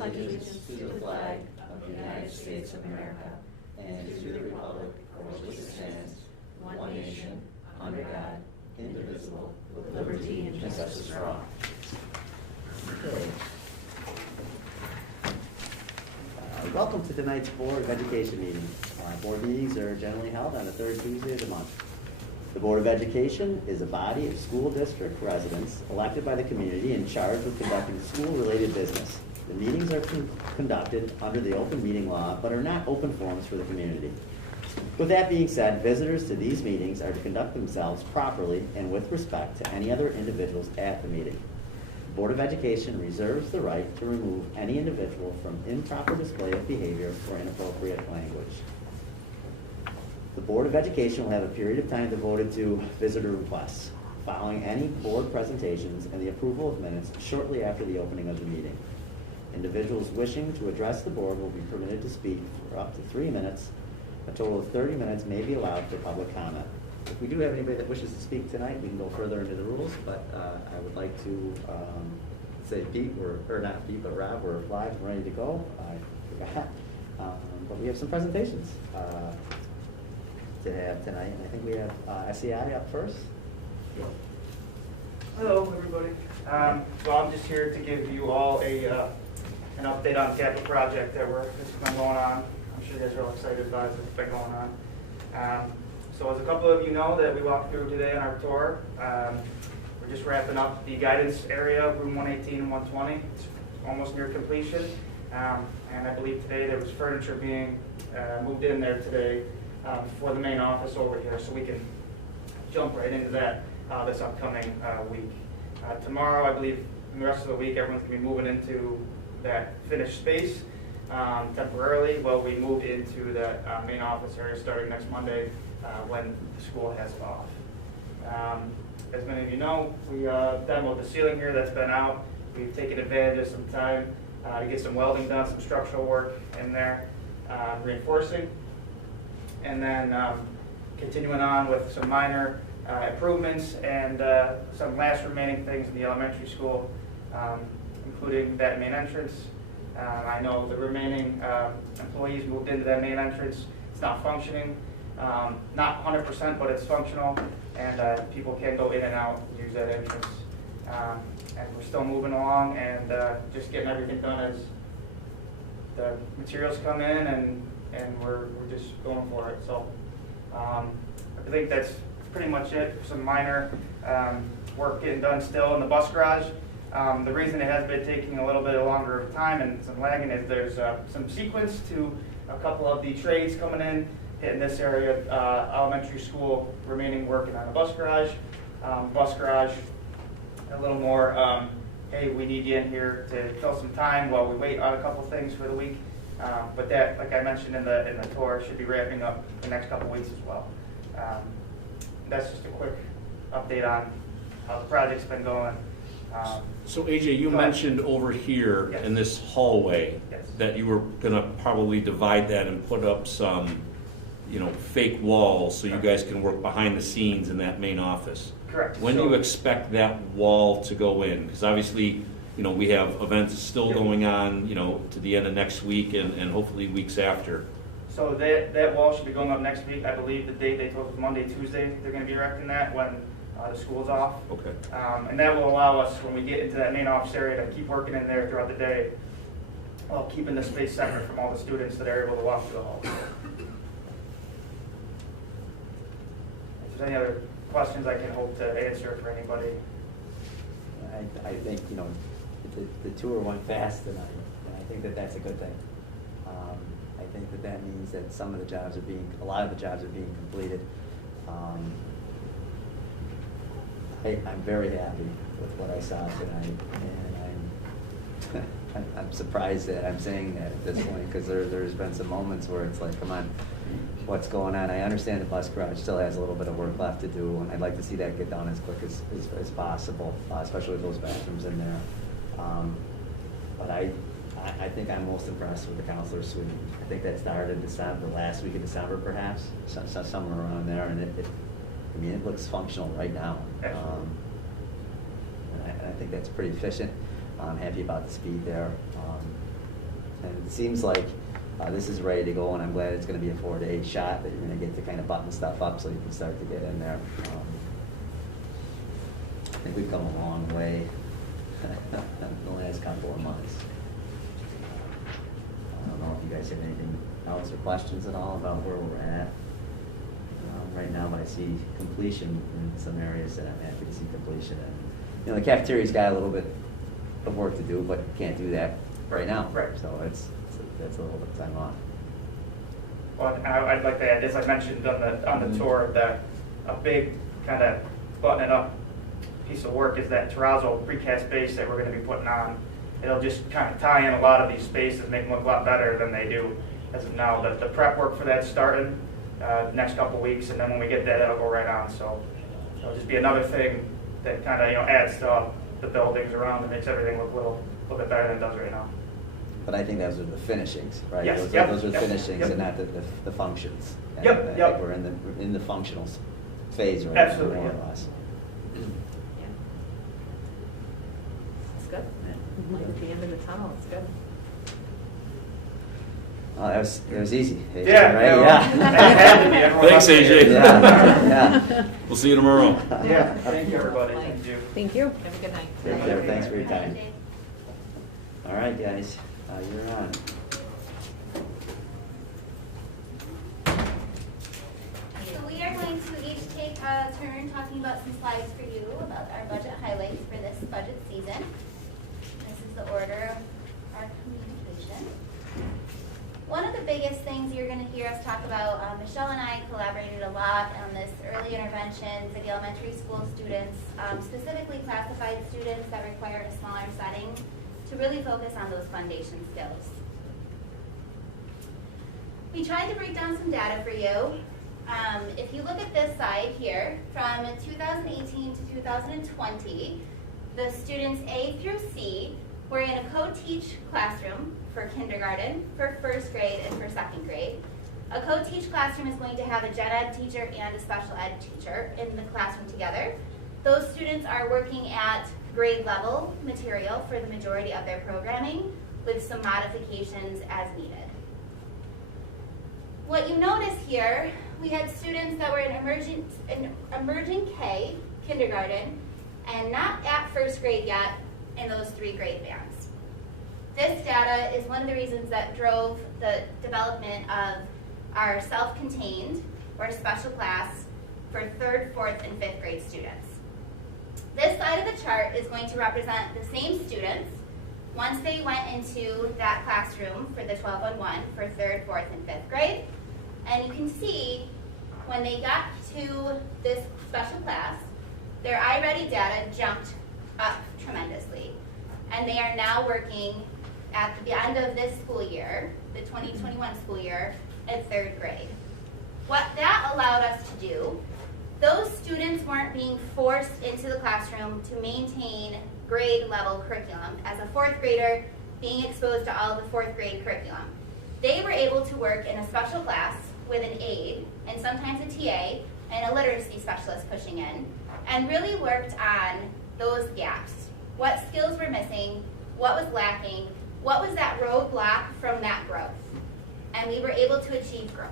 pledge allegiance to the flag of the United States of America and to the republic for which it stands, one nation, under God, indivisible, with liberty and justice for all. Okay. Welcome to tonight's Board of Education meeting. Board meetings are generally held on the third Tuesday of the month. The Board of Education is a body of school district residents elected by the community and charged with conducting school-related business. The meetings are conducted under the open meeting law, but are not open forums for the community. With that being said, visitors to these meetings are to conduct themselves properly and with respect to any other individuals at the meeting. The Board of Education reserves the right to remove any individual from improper display of behavior or inappropriate language. The Board of Education will have a period of time devoted to visitor requests, following any board presentations and the approval of minutes shortly after the opening of the meeting. Individuals wishing to address the board will be permitted to speak for up to 3 minutes. A total of 30 minutes may be allowed for public comment. If we do have anybody that wishes to speak tonight, we can go further into the rules, but I would like to say Pete, or not Pete, but Rob, we're live and ready to go. I forgot. But we have some presentations to have tonight. And I think we have SEI up first. Hello, everybody. So I'm just here to give you all an update on the capital project that's been going on. I'm sure you guys are all excited about it. It's been going on. So as a couple of you know that we walked through today on our tour, we're just wrapping up the guidance area, room 118 and 120. It's almost near completion. And I believe today there was furniture being moved in there today for the main office over here, so we can jump right into that this upcoming week. Tomorrow, I believe, and the rest of the week, everyone's going to be moving into that finished space temporarily while we move into that main office area starting next Monday when the school has it off. As many of you know, we demoed the ceiling here that's been out. We've taken advantage of some time to get some welding done, some structural work in there, reinforcing, and then continuing on with some minor improvements and some last remaining things in the elementary school, including that main entrance. I know the remaining employees moved into that main entrance. It's not functioning, not 100%, but it's functional, and people can go in and out and use that entrance. And we're still moving along and just getting everything done as the materials come in, and we're just going for it. So I think that's pretty much it. Some minor work getting done still in the bus garage. The reason it has been taking a little bit longer of time and some lagging is there's some sequence to a couple of the trades coming in this area. Elementary school remaining working on the bus garage. A little more, hey, we need you in here to fill some time while we wait on a couple things for the week. But that, like I mentioned in the tour, should be wrapping up the next couple weeks as well. That's just a quick update on how the project's been going. So AJ, you mentioned over here in this hallway that you were going to probably divide that and put up some, fake walls so you guys can work behind the scenes in that main office. Correct. When do you expect that wall to go in? Because obviously, we have events still going on, to the end of next week and hopefully weeks after. So that wall should be going up next week. I believe the date they told us was Monday, Tuesday. They're going to be erecting that when the school's off. Okay. And that will allow us, when we get into that main office area, to keep working in there throughout the day while keeping the space separate from all the students that are able to walk through the hall. If there's any other questions, I can hope to answer for anybody. I think, the tour went fast tonight, and I think that that's a good thing. I think that means that a lot of the jobs are being completed. I'm very happy with what I saw tonight, and I'm surprised that I'm saying that at this point, because there's been some moments where it's like, come on, what's going on? I understand the bus garage still has a little bit of work left to do, and I'd like to see that get done as quick as possible, especially with those bathrooms in there. But I think I'm most impressed with the counselor suite. I think that started in December, last week of December perhaps, somewhere around there, and it looks functional right now. And I think that's pretty efficient. I'm happy about the speed there. And it seems like this is ready to go, and I'm glad it's going to be a 4-day shot that you're going to get to kind of button stuff up so you can start to get in there. I think we've come a long way in the last couple of months. I don't know if you guys have anything else or questions at all about where we're at right now, but I see completion in some areas that I'm happy to see completion in. You know, the cafeteria's got a little bit of work to do, but can't do that right now. Right. So that's a little bit of time off. Well, I'd like to add, as I mentioned on the tour, that a big kind of button it up piece of work is that terrazzo precast base that we're going to be putting on. It'll just kind of tie in a lot of these spaces, make them look a lot better than they do as of now. The prep work for that's starting next couple weeks, and then when we get that, it'll go right on. So it'll just be another thing that kind of adds to the buildings around and makes everything look a little bit better than it does right now. But I think those are the finishings, right? Yes, Those, yep, those are the yep, finishings yep. and not the functions. And Yep, I think yep. we're in the functional phase right Absolutely, now, more yeah. or less. It's good. Light at the end of the tunnel, it's good. It was easy. AJ, Yeah, right? no, Yeah. it had to be. Everyone Thanks, loved it. AJ. Yeah. We'll see you tomorrow. Yeah, thank you, everybody. Thank you. Thank you. Have a good night. Take care. Thanks for your time. All right, guys, you're on. So we are going to each take a turn talking about some slides for you about our budget highlights for this budget season. This is the order of our communication. One of the biggest things you're going to hear us talk about, Michelle and I collaborated a lot on this early intervention for the elementary school students, specifically classified students that require a smaller setting, to really focus on those foundation skills. We tried to break down some data for you. If you look at this side here, from 2018 to 2020, the students A through C were in a co-teach classroom for kindergarten, for first grade, and for second grade. A co-teach classroom is going to have a gen ed teacher and a special ed teacher in the classroom together. Those students are working at grade level material for the majority of their programming, with some modifications as needed. What you notice here, we had students that were in emerging K, kindergarten, and not at first grade yet in those 3 grade bands. This data is one of the reasons that drove the development of our self-contained or special class for 3rd, 4th, and 5th grade students. This side of the chart is going to represent the same students once they went into that classroom for the 12-on-1 for 3rd, 4th, and 5th grade. And you can see when they got to this special class, their iReady data jumped up tremendously. And they are now working at the end of this school year, the 2021 school year, at 3rd grade. What that allowed us to do, those students weren't being forced into the classroom to maintain grade level curriculum as a 4th grader being exposed to all of the 4th grade curriculum. They were able to work in a special class with an aide and sometimes a TA and a literacy specialist pushing in, and really worked on those gaps. What skills were missing, what was lacking, what was that roadblock from that growth? And we were able to achieve growth.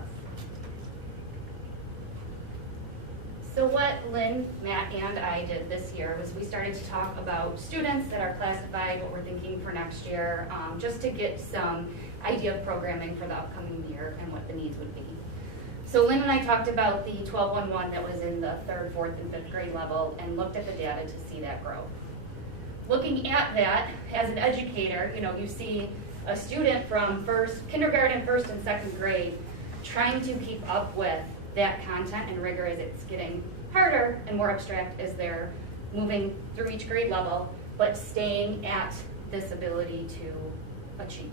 So what Lynn, Matt, and I did this year was we started to talk about students that are classified, what we're thinking for next year, just to get some idea of programming for the upcoming year and what the needs would be. So Lynn and I talked about the 12-on-1 that was in the 3rd, 4th, and 5th grade level and looked at the data to see that growth. Looking at that, as an educator, you see a student from kindergarten, 1st, and 2nd grade trying to keep up with that content and rigor as it's getting harder and more abstract as they're moving through each grade level, but staying at this ability to achieve.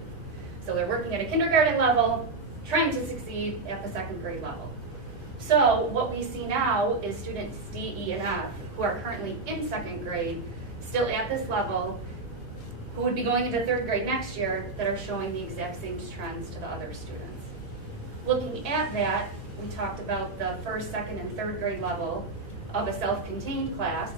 So they're working at a kindergarten level, trying to succeed at the 2nd grade level. So what we see now is students D, E, and F who are currently in 2nd grade, still at this level, who would be going into 3rd grade next year, that are showing the exact same trends to the other students. Looking at that, we talked about the 1st, 2nd, and 3rd grade level of a self-contained class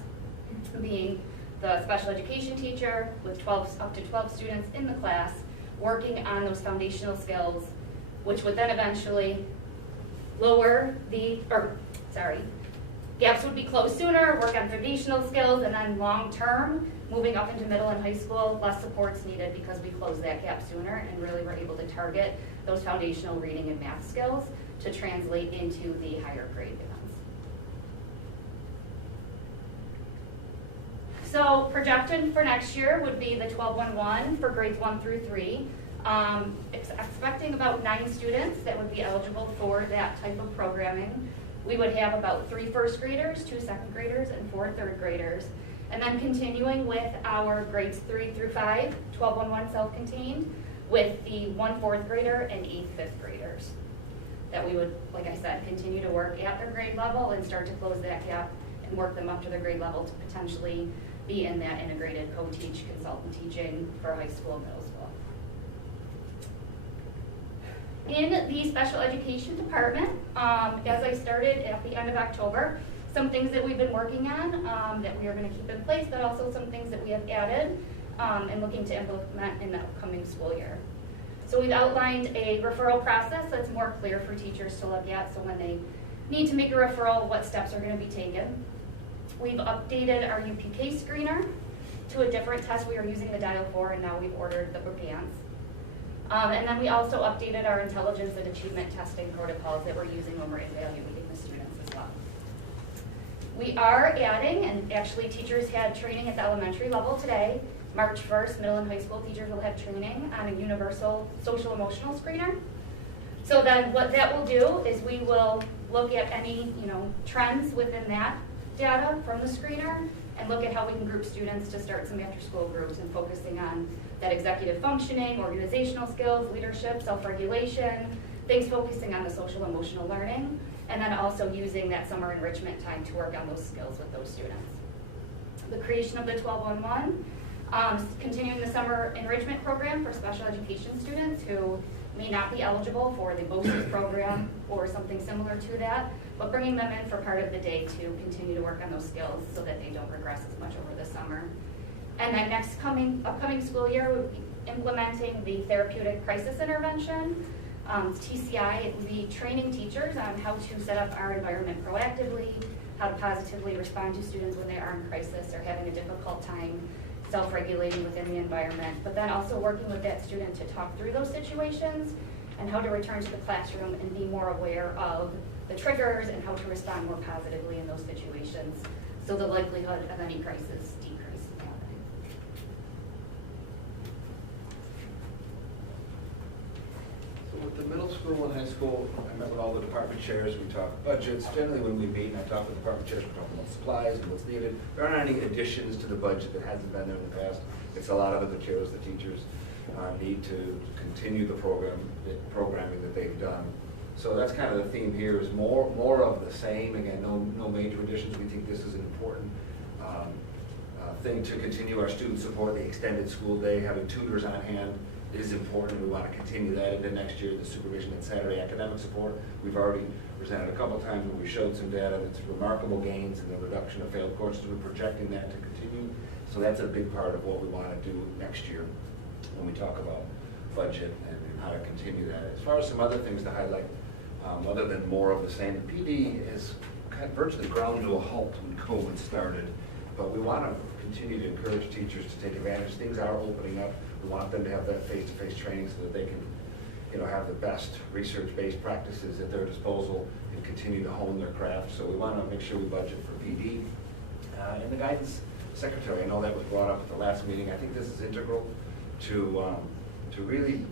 being the special education teacher with up to 12 students in the class, working on those foundational skills, which would then eventually lower gaps would be closed sooner, work on foundational skills, and then long-term, moving up into middle and high school, less support's needed because we close that gap sooner and really we're able to target those foundational reading and math skills to translate into the higher grade bands. So projected for next year would be the 12-1-1 for grades 1 through 3. Expecting about 9 students that would be eligible for that type of programming. We would have about 3 first graders, 2 second graders, and 4 third graders. And then continuing with our grades 3 through 5, 12-1-1 self-contained, with the 1 fourth grader and 8 fifth graders. That we would, like I said, continue to work at their grade level and start to close that gap and work them up to their grade level to potentially be in that integrated co-teach consultant teaching for high school and middle school. In the special education department, as I started at the end of October, some things that we've been working on that we are going to keep in place, but also some things that we have added and looking to implement in the upcoming school year. So we've outlined a referral process that's more clear for teachers to look at, so when they need to make a referral, what steps are going to be taken. We've updated our UPK screener to a different test. We were using the Dial 4 and now we've ordered the bands. And then we also updated our intelligence and achievement testing protocols that we're using when we're evaluating the students as well. We are adding, and actually teachers had training at the elementary level today. March 1st, middle and high school teachers will have training on a universal social emotional screener. So then what that will do is we will look at any trends within that data from the screener and look at how we can group students to start some after school groups and focusing on that executive functioning, organizational skills, leadership, self-regulation, things focusing on the social emotional learning, and then also using that summer enrichment time to work on those skills with those students. The creation of the 12-1-1, continuing the summer enrichment program for special education students who may not be eligible for the BOCES program or something similar to that, but bringing them in for part of the day to continue to work on those skills so that they don't regress as much over the summer. And then upcoming school year, we'll be implementing the therapeutic crisis intervention. TCI, it will be training teachers on how to set up our environment proactively, how to positively respond to students when they are in crisis or having a difficult time self-regulating within the environment, but then also working with that student to talk through those situations and how to return to the classroom and be more aware of the triggers and how to respond more positively in those situations so the likelihood of any crisis decreases. So with the middle school and high school, I met with all the department chairs, we talked budgets. Generally when we meet and I talk with department chairs, we talk about supplies and what's needed. There aren't any additions to the budget that hasn't been there in the past. It's a lot of the materials the teachers need to continue the programming that they've done. So that's kind of the theme here is more of the same. Again, no major additions. We think this is an important thing to continue our student support. The extended school day, having tutors on hand is important. We want to continue that into next year. The supervision and Saturday academic support. We've already presented a couple times where we showed some data that's remarkable gains in the reduction of failed courses. We're projecting that to continue. So that's a big part of what we want to do next year when we talk about budget and how to continue that. As far as some other things to highlight, other than more of the same, the PD is kind of virtually ground to a halt when COVID started. But we want to continue to encourage teachers to take advantage. Things are opening up. We want them to have that face-to-face training so that they can, have the best research-based practices at their disposal and continue to hone their craft. So we want to make sure we budget for PD. And the guidance secretary, I know that was brought up at the last meeting. I think this is integral to really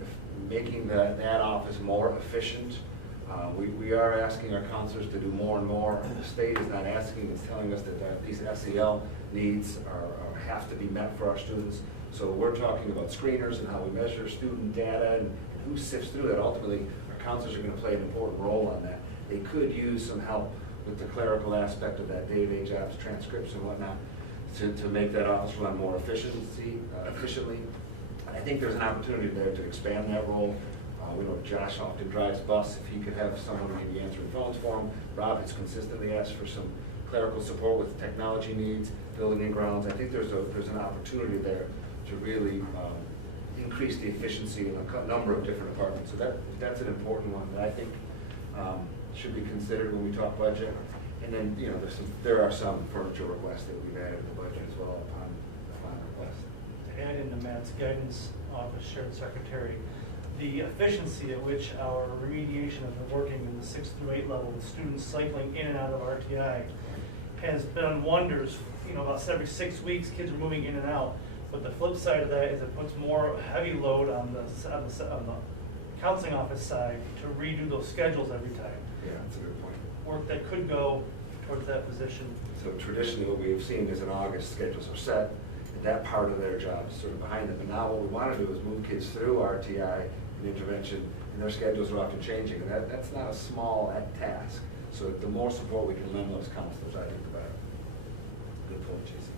making that office more efficient. We are asking our counselors to do more and more. The state is not asking, it's telling us that these SEL needs have to be met for our students. So we're talking about screeners and how we measure student data and who sifts through that. Ultimately, our counselors are going to play an important role on that. They could use some help with the clerical aspect of that day-to-day jobs, transcripts and whatnot, to make that office run more efficiently. I think there's an opportunity there to expand that role. We know Josh often drives bus. If he could have someone maybe answering phones for him. Rob has consistently asked for some clerical support with technology needs, building and grounds. I think there's an opportunity there to really increase the efficiency in a number of different departments. So that's an important one that I think should be considered when we talk budget. And then, you know, there are some furniture requests that we've added in the budget as well upon request. To add into Matt's guidance office shared secretary, the efficiency at which our remediation has been working in the 6th through 8 level, with students cycling in and out of RTI, has done wonders. You know, about every 6 weeks, kids are moving in and out. But the flip side of that is it puts more heavy load on the counseling office side to redo those schedules every time. Yeah, that's a good point. Work that could go towards that position. So traditionally what we've seen is in August, schedules are set, and that part of their job is sort of behind them. But now what we want to do is move kids through RTI and intervention, and their schedules are often changing, and that's not a small task. So the more support we can lend those counselors, I think the better. Good point, Jason.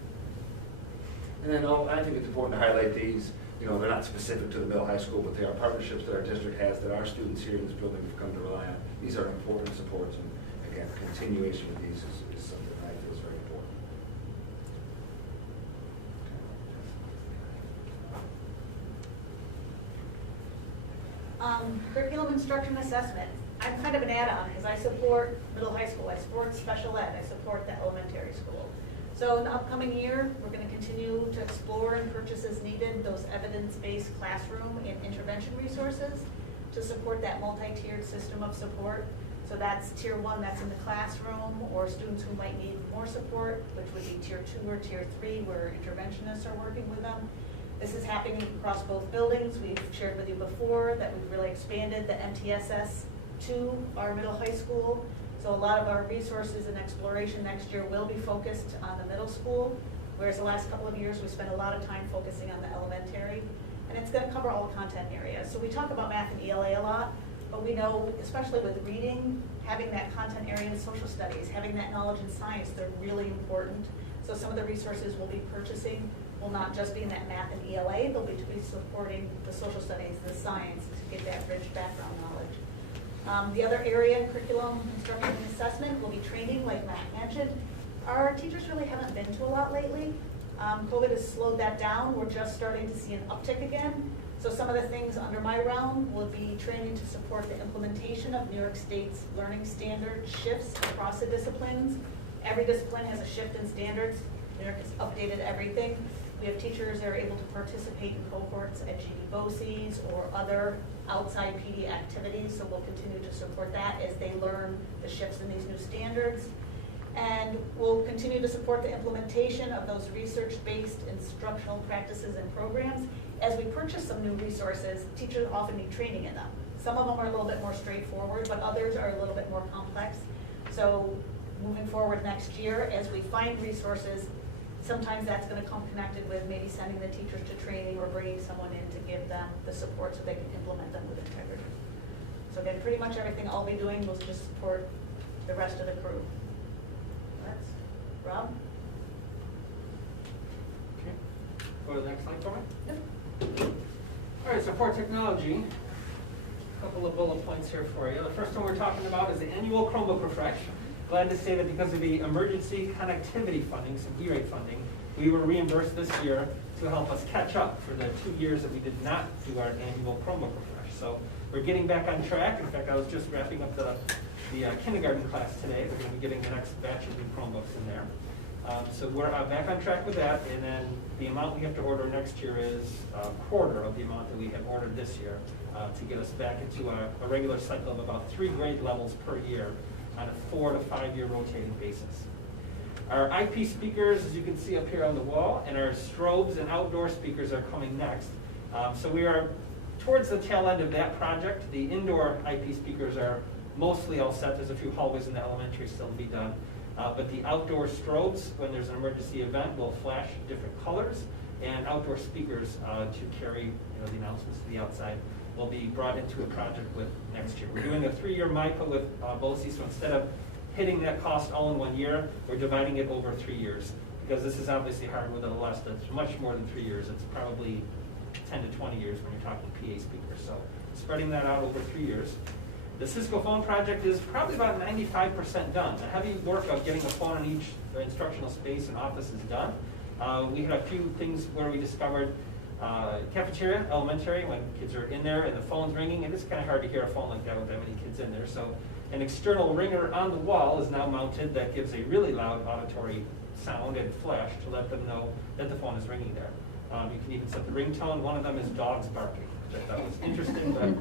And then I think it's important to highlight these. You know, they're not specific to the middle high school, but they are partnerships that our district has that our students here in this building have come to rely on. These are important supports, and again, continuation of these is something that I feel is very important. Curriculum instruction assessment. I'm kind of an add-on because I support middle high school, I support special ed, I support the elementary school. So in the upcoming year, we're going to continue to explore and purchase as needed those evidence-based classroom and intervention resources to support that multi-tiered system of support. So that's tier 1, that's in the classroom, or students who might need more support, which would be tier 2 or tier 3, where interventionists are working with them. This is happening across both buildings. We've shared with you before that we've really expanded the MTSS to our middle high school. So a lot of our resources and exploration next year will be focused on the middle school, whereas the last couple of years we spent a lot of time focusing on the elementary. And it's going to cover all content areas. So we talk about math and ELA a lot, but we know, especially with reading, having that content area in social studies, having that knowledge in science, they're really important. So some of the resources we'll be purchasing will not just be in that math and ELA, they'll be supporting the social studies, the science, to get that rich background knowledge. The other area, curriculum, instruction, and assessment, will be training, like Matt mentioned. Our teachers really haven't been to a lot lately. COVID has slowed that down. We're just starting to see an uptick again. So some of the things under my realm will be training to support the implementation of New York State's learning standard shifts across the disciplines. Every discipline has a shift in standards. New York has updated everything. We have teachers that are able to participate in cohorts at GD BOCES or other outside PD activities, so we'll continue to support that as they learn the shifts in these new standards. And we'll continue to support the implementation of those research-based instructional practices and programs. As we purchase some new resources, teachers often need training in them. Some of them are a little bit more straightforward, but others are a little bit more complex. So moving forward next year, as we find resources, sometimes that's going to come connected with maybe sending the teachers to training or bringing someone in to give them the support so they can implement them with integrity. So again, pretty much everything I'll be doing will just support the rest of the crew. That's Rob? Okay. Go to the next slide for me. Yep. All right, so for technology, a couple of bullet points here for you. The first one we're talking about is the annual Chromebook refresh. Glad to say that because of the emergency connectivity funding, some E-rate funding, we were reimbursed this year to help us catch up for the 2 years that we did not do our annual Chromebook refresh. So we're getting back on track. In fact, I was just wrapping up the kindergarten class today. They're going to be getting the next batch of new Chromebooks in there. So we're back on track with that, and then the amount we have to order next year is a quarter of the amount that we had ordered this year to get us back into a regular cycle of about 3 grade levels per year on a 4 to 5 year rotating basis. Our IP speakers, as you can see up here on the wall, and our strobes and outdoor speakers are coming next. So we are towards the tail end of that project. The indoor IP speakers are mostly all set. There's a few hallways in the elementary still to be done. But the outdoor strobes, when there's an emergency event, will flash different colors, and outdoor speakers to carry the announcements to the outside will be brought into a project with next year. We're doing a 3-year MIPA with BOCES, so instead of hitting that cost all in 1 year, we're dividing it over 3 years. Because this is obviously hard with a less that's much more than 3 years. It's probably 10 to 20 years when you're talking PA speakers. So spreading that out over 3 years. The Cisco phone project is probably about 95% done. The heavy work of getting a phone in each instructional space and office is done. We had a few things where we discovered Cafeteria, elementary, when kids are in there and the phone's ringing, and it's kind of hard to hear a phone like that with that many kids in there. So an external ringer on the wall is now mounted that gives a really loud auditory sound and flash to let them know that the phone is ringing there. You can even set the ringtone. One of them is dogs barking, which I thought was interesting, but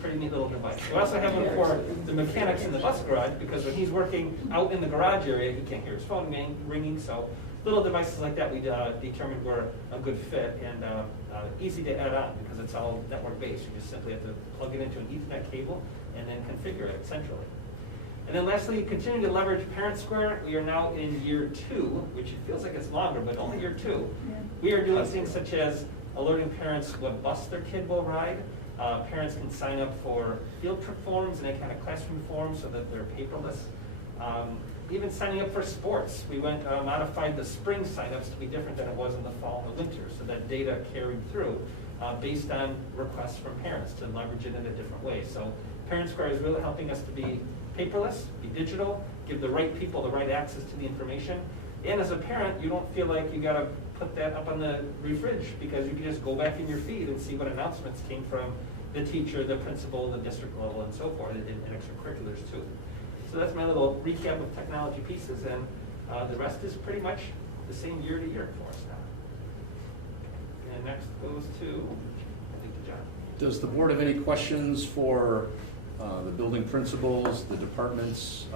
pretty neat little device. We also have one for the mechanics in the bus garage, because when he's working out in the garage area, he can't hear his phone ringing. So little devices like that we determined were a good fit and easy to add on because it's all network based. You just simply have to plug it into an Ethernet cable and then configure it centrally. And then lastly, continue to leverage Parent Square. We are now in year 2, which it feels like it's longer, but only year 2. Yeah. We are doing things such as alerting parents what bus their kid will ride. Parents can sign up for field trip forms and any kind of classroom forms so that they're paperless. Even signing up for sports. We modified the spring signups to be different than it was in the fall and the winter, so that data carried through based on requests from parents to leverage it in a different way. So Parent Square is really helping us to be paperless, be digital, give the right people the right access to the information. And as a parent, you don't feel like you gotta put that up on the fridge, because you can just go back in your feed and see what announcements came from the teacher, the principal, the district level, and so forth, and extracurriculars too. So that's my little recap of technology pieces, and the rest is pretty much the same year to year for us now. And next goes to, I think, to John. Does the board have any questions for the building principals, the departments?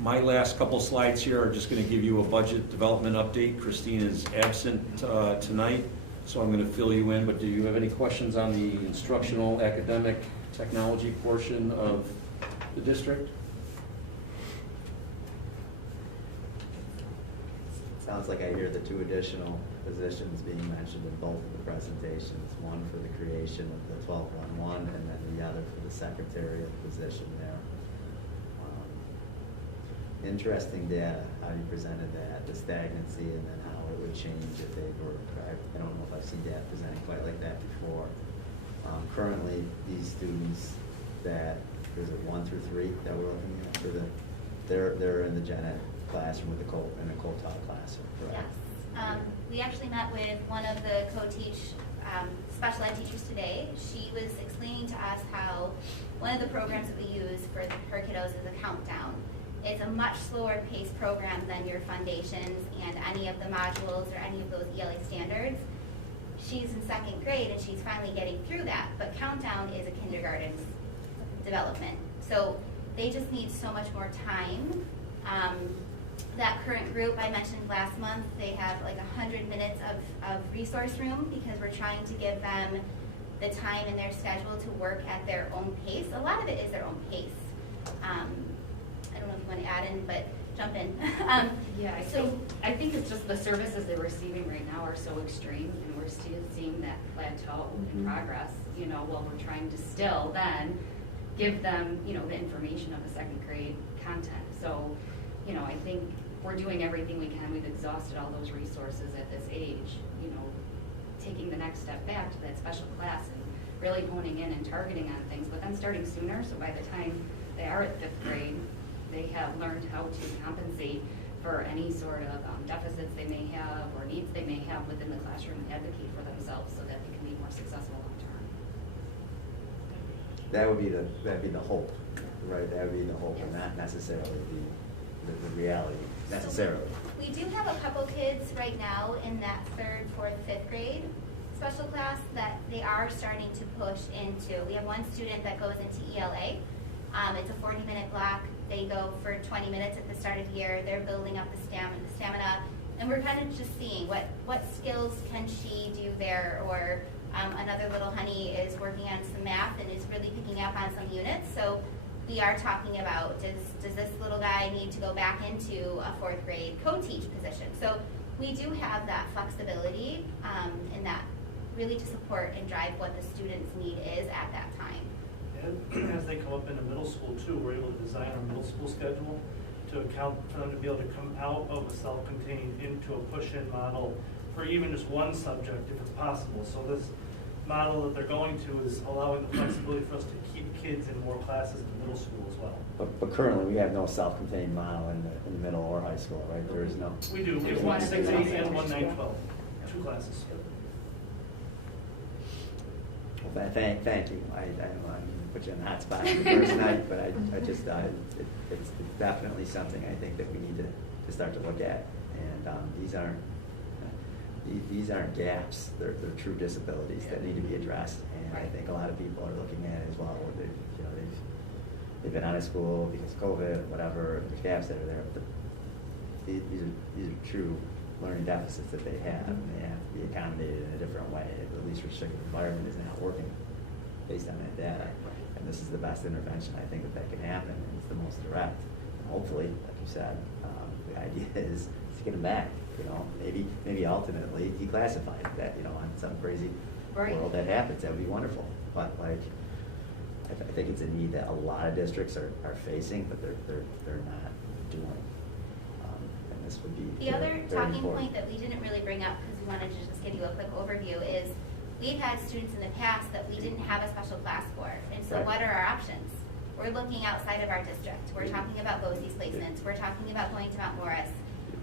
My last couple slides here are just going to give you a budget development update. Christine is absent tonight, so I'm going to fill you in, but do you have any questions on the instructional, academic, technology portion of the district? Sounds like I hear the 2 additional positions being mentioned in both of the presentations, one for the creation of the 1211 and then the other for the secretariat position there. Interesting data, how you presented that, the stagnancy, and then how it would change if they were, I don't know if I've seen data presented quite like that before. Currently, these students that, is it 1 through 3 that we're looking at for the, they're in the gen ed classroom with the in a co-taught classroom, correct? Yes. We actually met with one of the co-teach special ed teachers today. She was explaining to us how one of the programs that we use for her kiddos is a countdown. It's a much slower paced program than your foundations and any of the modules or any of those ELA standards. She's in 2nd grade and she's finally getting through that, but countdown is a kindergarten's development. So they just need so much more time. That current group I mentioned last month, they have like 100 minutes of resource room because we're trying to give them the time in their schedule to work at their own pace. A lot of it is their own pace. I don't know if you want to add in, but jump in. Yeah, I think it's just the services they're receiving right now are so extreme, and we're still seeing that plateau in progress, you know, while we're trying to still then give them, you know, the information of the 2nd grade content. So, you know, I think we're doing everything we can. We've exhausted all those resources at this age, you know, taking the next step back to that special class and really honing in and targeting on things, but then starting sooner, so by the time they are at 5th grade, they have learned how to compensate for any sort of deficits they may have or needs they may have within the classroom and advocate for themselves so that they can be more successful long term. That'd be the hope, right? That would be the hope, and not necessarily the reality necessarily. We do have a couple kids right now in that 3rd, 4th, 5th grade special class that they are starting to push into. We have one student that goes into ELA. It's a 40-minute block. They go for 20 minutes at the start of the year. They're building up the stamina, and we're kind of just seeing what skills can she do there. Or another little honey is working on some math and is really picking up on some units. So we are talking about, does this little guy need to go back into a 4th grade co-teach position? So we do have that flexibility and that really to support and drive what the student's need is at that time. And as they come up into middle school too, we're able to design our middle school schedule to account for them to be able to come out of a self-contained into a push-in model for even just one subject if it's possible. So this model that they're going to is allowing the flexibility for us to keep kids in more classes in middle school as well. But currently, we have no self-contained model in the middle or high school, right? There is no. We do. We have one 6-8 and one 9-12. 2 classes. Well, thank you. I don't want to put you on the hot spot the first night, but I just thought it's definitely something I think that we need to start to look at. And these aren't gaps; they're true disabilities that need to be addressed. And I think a lot of people are looking at it as well. They've been out of school because of COVID, or whatever. There's gaps that are there. But these are true learning deficits that they have, and they have to be accommodated in a different way. The least restrictive environment is not working based on that data, and this is the best intervention I think that can happen, and it's the most direct. And hopefully, like you said, the idea is to get them back. Maybe ultimately declassified that on some crazy world that happens. That would be wonderful. But I think it's a need that a lot of districts are facing, but they're not doing. And this would be the other very talking important. point that we didn't really bring up because we wanted to just give you a quick overview is we've had students in the past that we didn't have a special class for. And so Right. what are our options? We're looking outside of our district. We're talking about BOCES placements. We're talking about going to Mount Morris.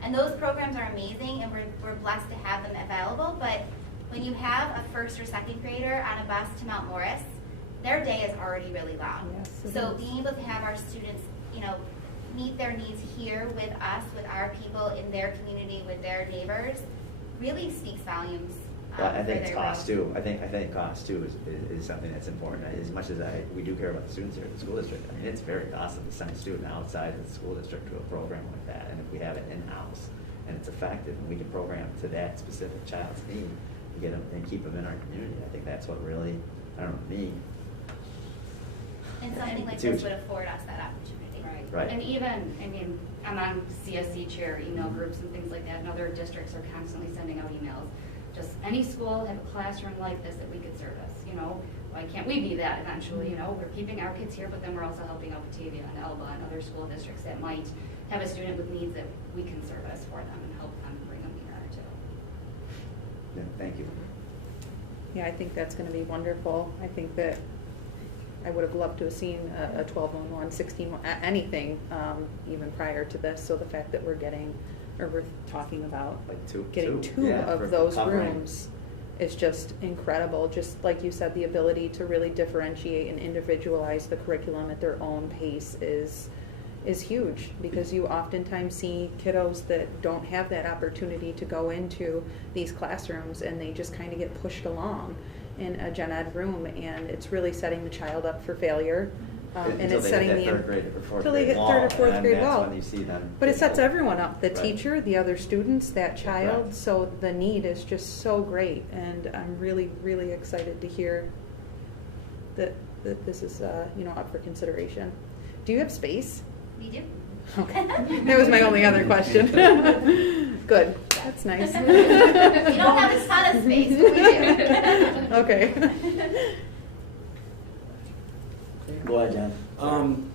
And those programs are amazing, and we're blessed to have them available. But when you have a first or second grader on a bus to Mount Morris, their day is already really long. Yes, it So is. being able to have our students, meet their needs here with us, with our people in their community, with their neighbors, really speaks volumes. Well, I for think it's their cost growth. too. I think cost too is something that's important. As much as we do care about the students here at the school district, I mean, it's very costly to send a student outside of the school district to a program like that. And if we have it in-house and it's effective and we can program to that specific child's need, to get them and keep them in our community, I think that's what really, me. And something like It's this huge. would afford us that opportunity. Right. And even, I'm on CSC chair email groups and things like that, and other districts are constantly sending out emails. Just any school have a classroom like this that we could service, why can't we be that eventually, we're keeping our kids here, but then we're also helping out Batavia and Elba and other school districts that might have a student with needs that we can service for them and help them bring them here too. Yeah, thank you. Yeah, I think that's gonna be wonderful. I think that I would have loved to have seen a 12-1-1, 16-1, anything, even prior to this. So the fact that we're talking about Like two getting two yeah, for of those covering. rooms is just incredible. Just like you said, the ability to really differentiate and individualize the curriculum at their own pace is huge, because you oftentimes see kiddos that don't have that opportunity to go into these classrooms, and they just kind of get pushed along in a gen ed room, and it's really setting the child up for failure. And Until it's they setting hit that the third grade or fourth until they grade hit wall, third or fourth and grade that's wall. when you see them. But it sets everyone up, the Right. teacher, the other students, that child. Right. So the need is just so great, and I'm really, really excited to hear that this is up for consideration. Do you have space? We do. Okay, that was my only other question. Good, that's nice. We don't have a ton of space, but we do. Okay. Go ahead, John.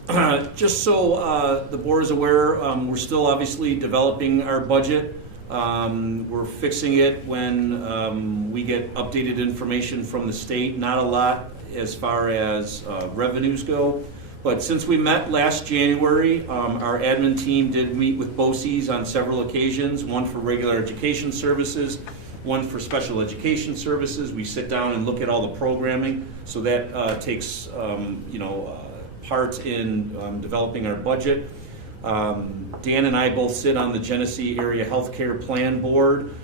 Just so the board is aware, we're still obviously developing our budget. We're fixing it when we get updated information from the state. Not a lot as far as revenues go. But since we met last January, our admin team did meet with BOCES on several occasions, one for regular education services, one for special education services. We sit down and look at all the programming, so that takes part in developing our budget. Dan and I both sit on the Genesee Area Healthcare Plan Board.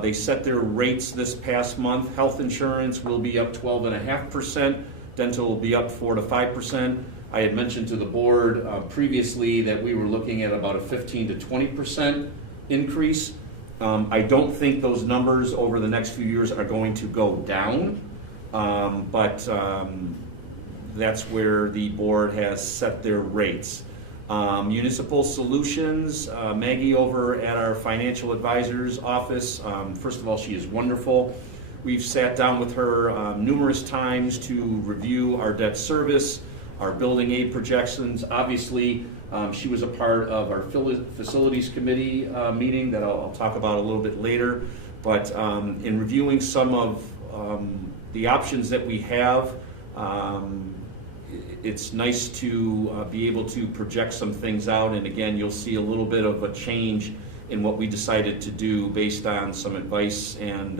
They set their rates this past month. Health insurance will be up 12.5%. Dental will be up 4 to 5%. I had mentioned to the board previously that we were looking at about a 15 to 20% increase. I don't think those numbers over the next few years are going to go down, but that's where the board has set their rates. Municipal Solutions, Maggie over at our financial advisor's office, first of all, she is wonderful. We've sat down with her numerous times to review our debt service, our building aid projections. Obviously, she was a part of our facilities committee meeting that I'll talk about a little bit later. But in reviewing some of the options that we have, it's nice to be able to project some things out. And again, you'll see a little bit of a change in what we decided to do based on some advice and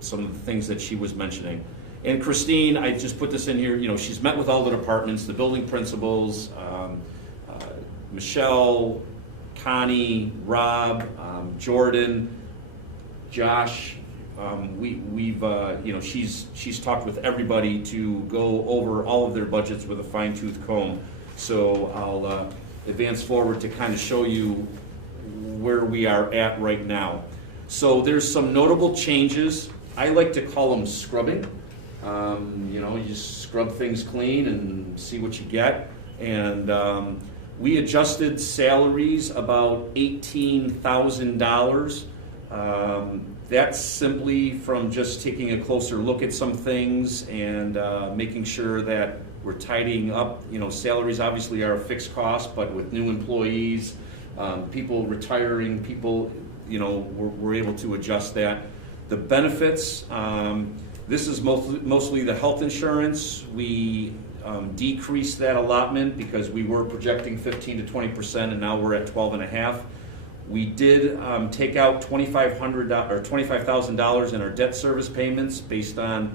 some of the things that she was mentioning. And Christine, I just put this in here, you know, she's met with all the departments, the building principals, Michelle, Connie, Rob, Jordan, Josh. We've you know, she's talked with everybody to go over all of their budgets with a fine-tooth comb. So I'll advance forward to kind of show you where we are at right now. So there's some notable changes. I like to call them scrubbing. You know, you just scrub things clean and see what you get. And we adjusted salaries about $18,000. That's simply from just taking a closer look at some things and making sure that we're tidying up. You know, salaries obviously are a fixed cost, but with new employees, people retiring, people, you know, we're able to adjust that. The benefits, this is mostly the health insurance. We decreased that allotment because we were projecting 15 to 20%, and now we're at 12.5%. We did take out $25,000 in our debt service payments based on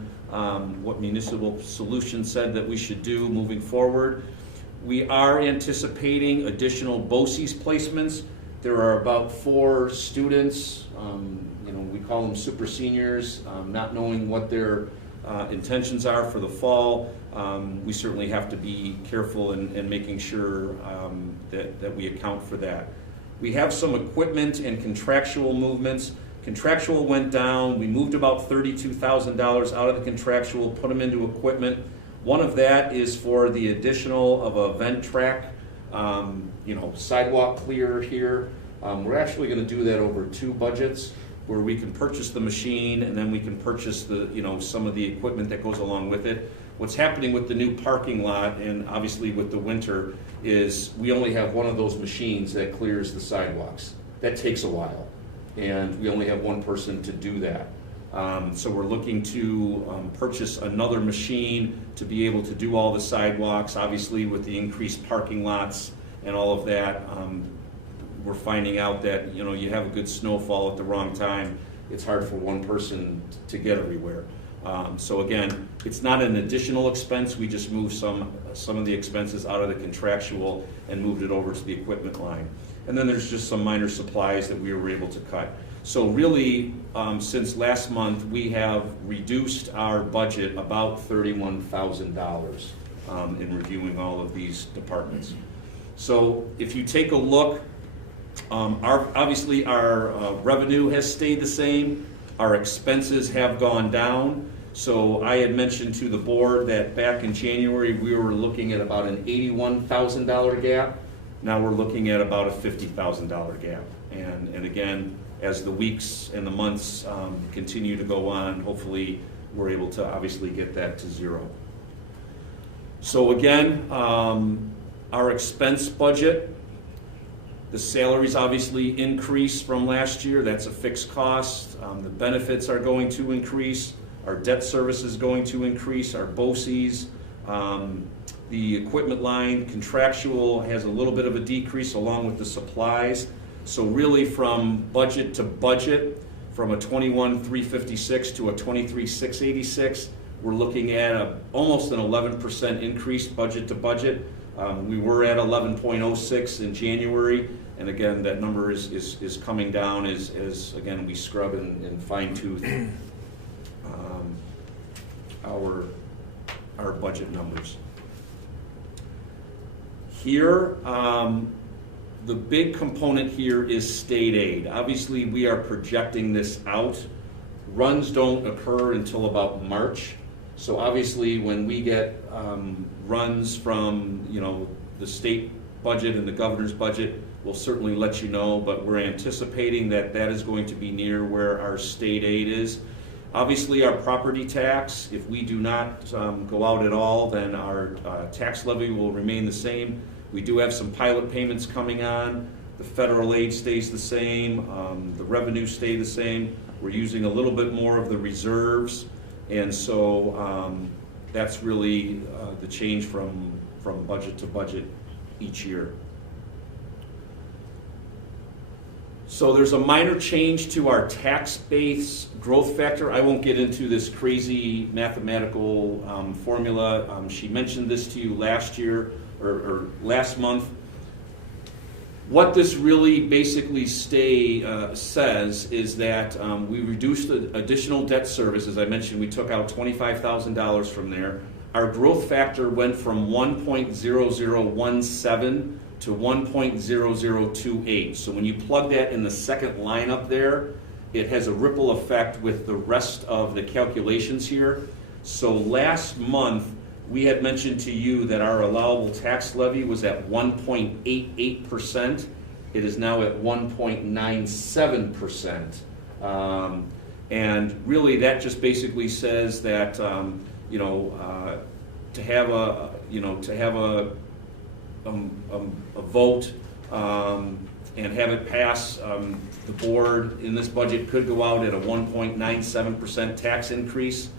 what Municipal Solutions said that we should do moving forward. We are anticipating additional BOCES placements. There are about 4 students, you know, we call them super seniors, not knowing what their intentions are for the fall. We certainly have to be careful in making sure that we account for that. We have some equipment and contractual movements. Contractual went down. We moved about $32,000 out of the contractual, put them into equipment. One of that is for the additional of a vent track, you know, sidewalk clear here. We're actually going to do that over 2 budgets where we can purchase the machine and then we can purchase the, you know, some of the equipment that goes along with it. What's happening with the new parking lot and obviously with the winter is we only have one of those machines that clears the sidewalks. That takes a while, and we only have one person to do that. So we're looking to purchase another machine to be able to do all the sidewalks. Obviously with the increased parking lots and all of that, we're finding out that, you know, you have a good snowfall at the wrong time, it's hard for one person to get everywhere. So again, it's not an additional expense. We just moved some of the expenses out of the contractual and moved it over to the equipment line. And then there's just some minor supplies that we were able to cut. So really, since last month, we have reduced our budget about $31,000 in reviewing all of these departments. So if you take a look, obviously our revenue has stayed the same. Our expenses have gone down. So I had mentioned to the board that back in January we were looking at about an $81,000 gap. Now we're looking at about a $50,000 gap. And again, as the weeks and the months continue to go on, hopefully we're able to obviously get that to 0. So again, our expense budget, the salaries obviously increased from last year. That's a fixed cost. The benefits are going to increase. Our debt service is going to increase. Our BOCES, the equipment line, contractual has a little bit of a decrease along with the supplies. So really from budget to budget, from a 21,356 to a 23,686, we're looking at almost an 11% increase budget to budget. We were at 11.06 in January, and again, that number is coming down as again, we scrub and fine tooth our budget numbers. Here, the big component here is state aid. Obviously, we are projecting this out. Runs don't occur until about March. So obviously, when we get runs from, you know, the state budget and the governor's budget, we'll certainly let you know, but we're anticipating that that is going to be near where our state aid is. Obviously, our property tax, if we do not go out at all, then our tax levy will remain the same. We do have some pilot payments coming on. The federal aid stays the same. The revenues stay the same. We're using a little bit more of the reserves. And so that's really the change from budget to budget each year. So there's a minor change to our tax base growth factor. I won't get into this crazy mathematical formula. She mentioned this to you last year or last month. What this really basically says is that we reduced the additional debt service. As I mentioned, we took out $25,000 from there. Our growth factor went from 1.0017 to 1.0028. So when you plug that in the second line up there, it has a ripple effect with the rest of the calculations here. So last month, we had mentioned to you that our allowable tax levy was at 1.88%. It is now at 1.97%. And really that just basically says that, to have a vote and have it pass, the board in this budget could go out at a 1.97% tax increase.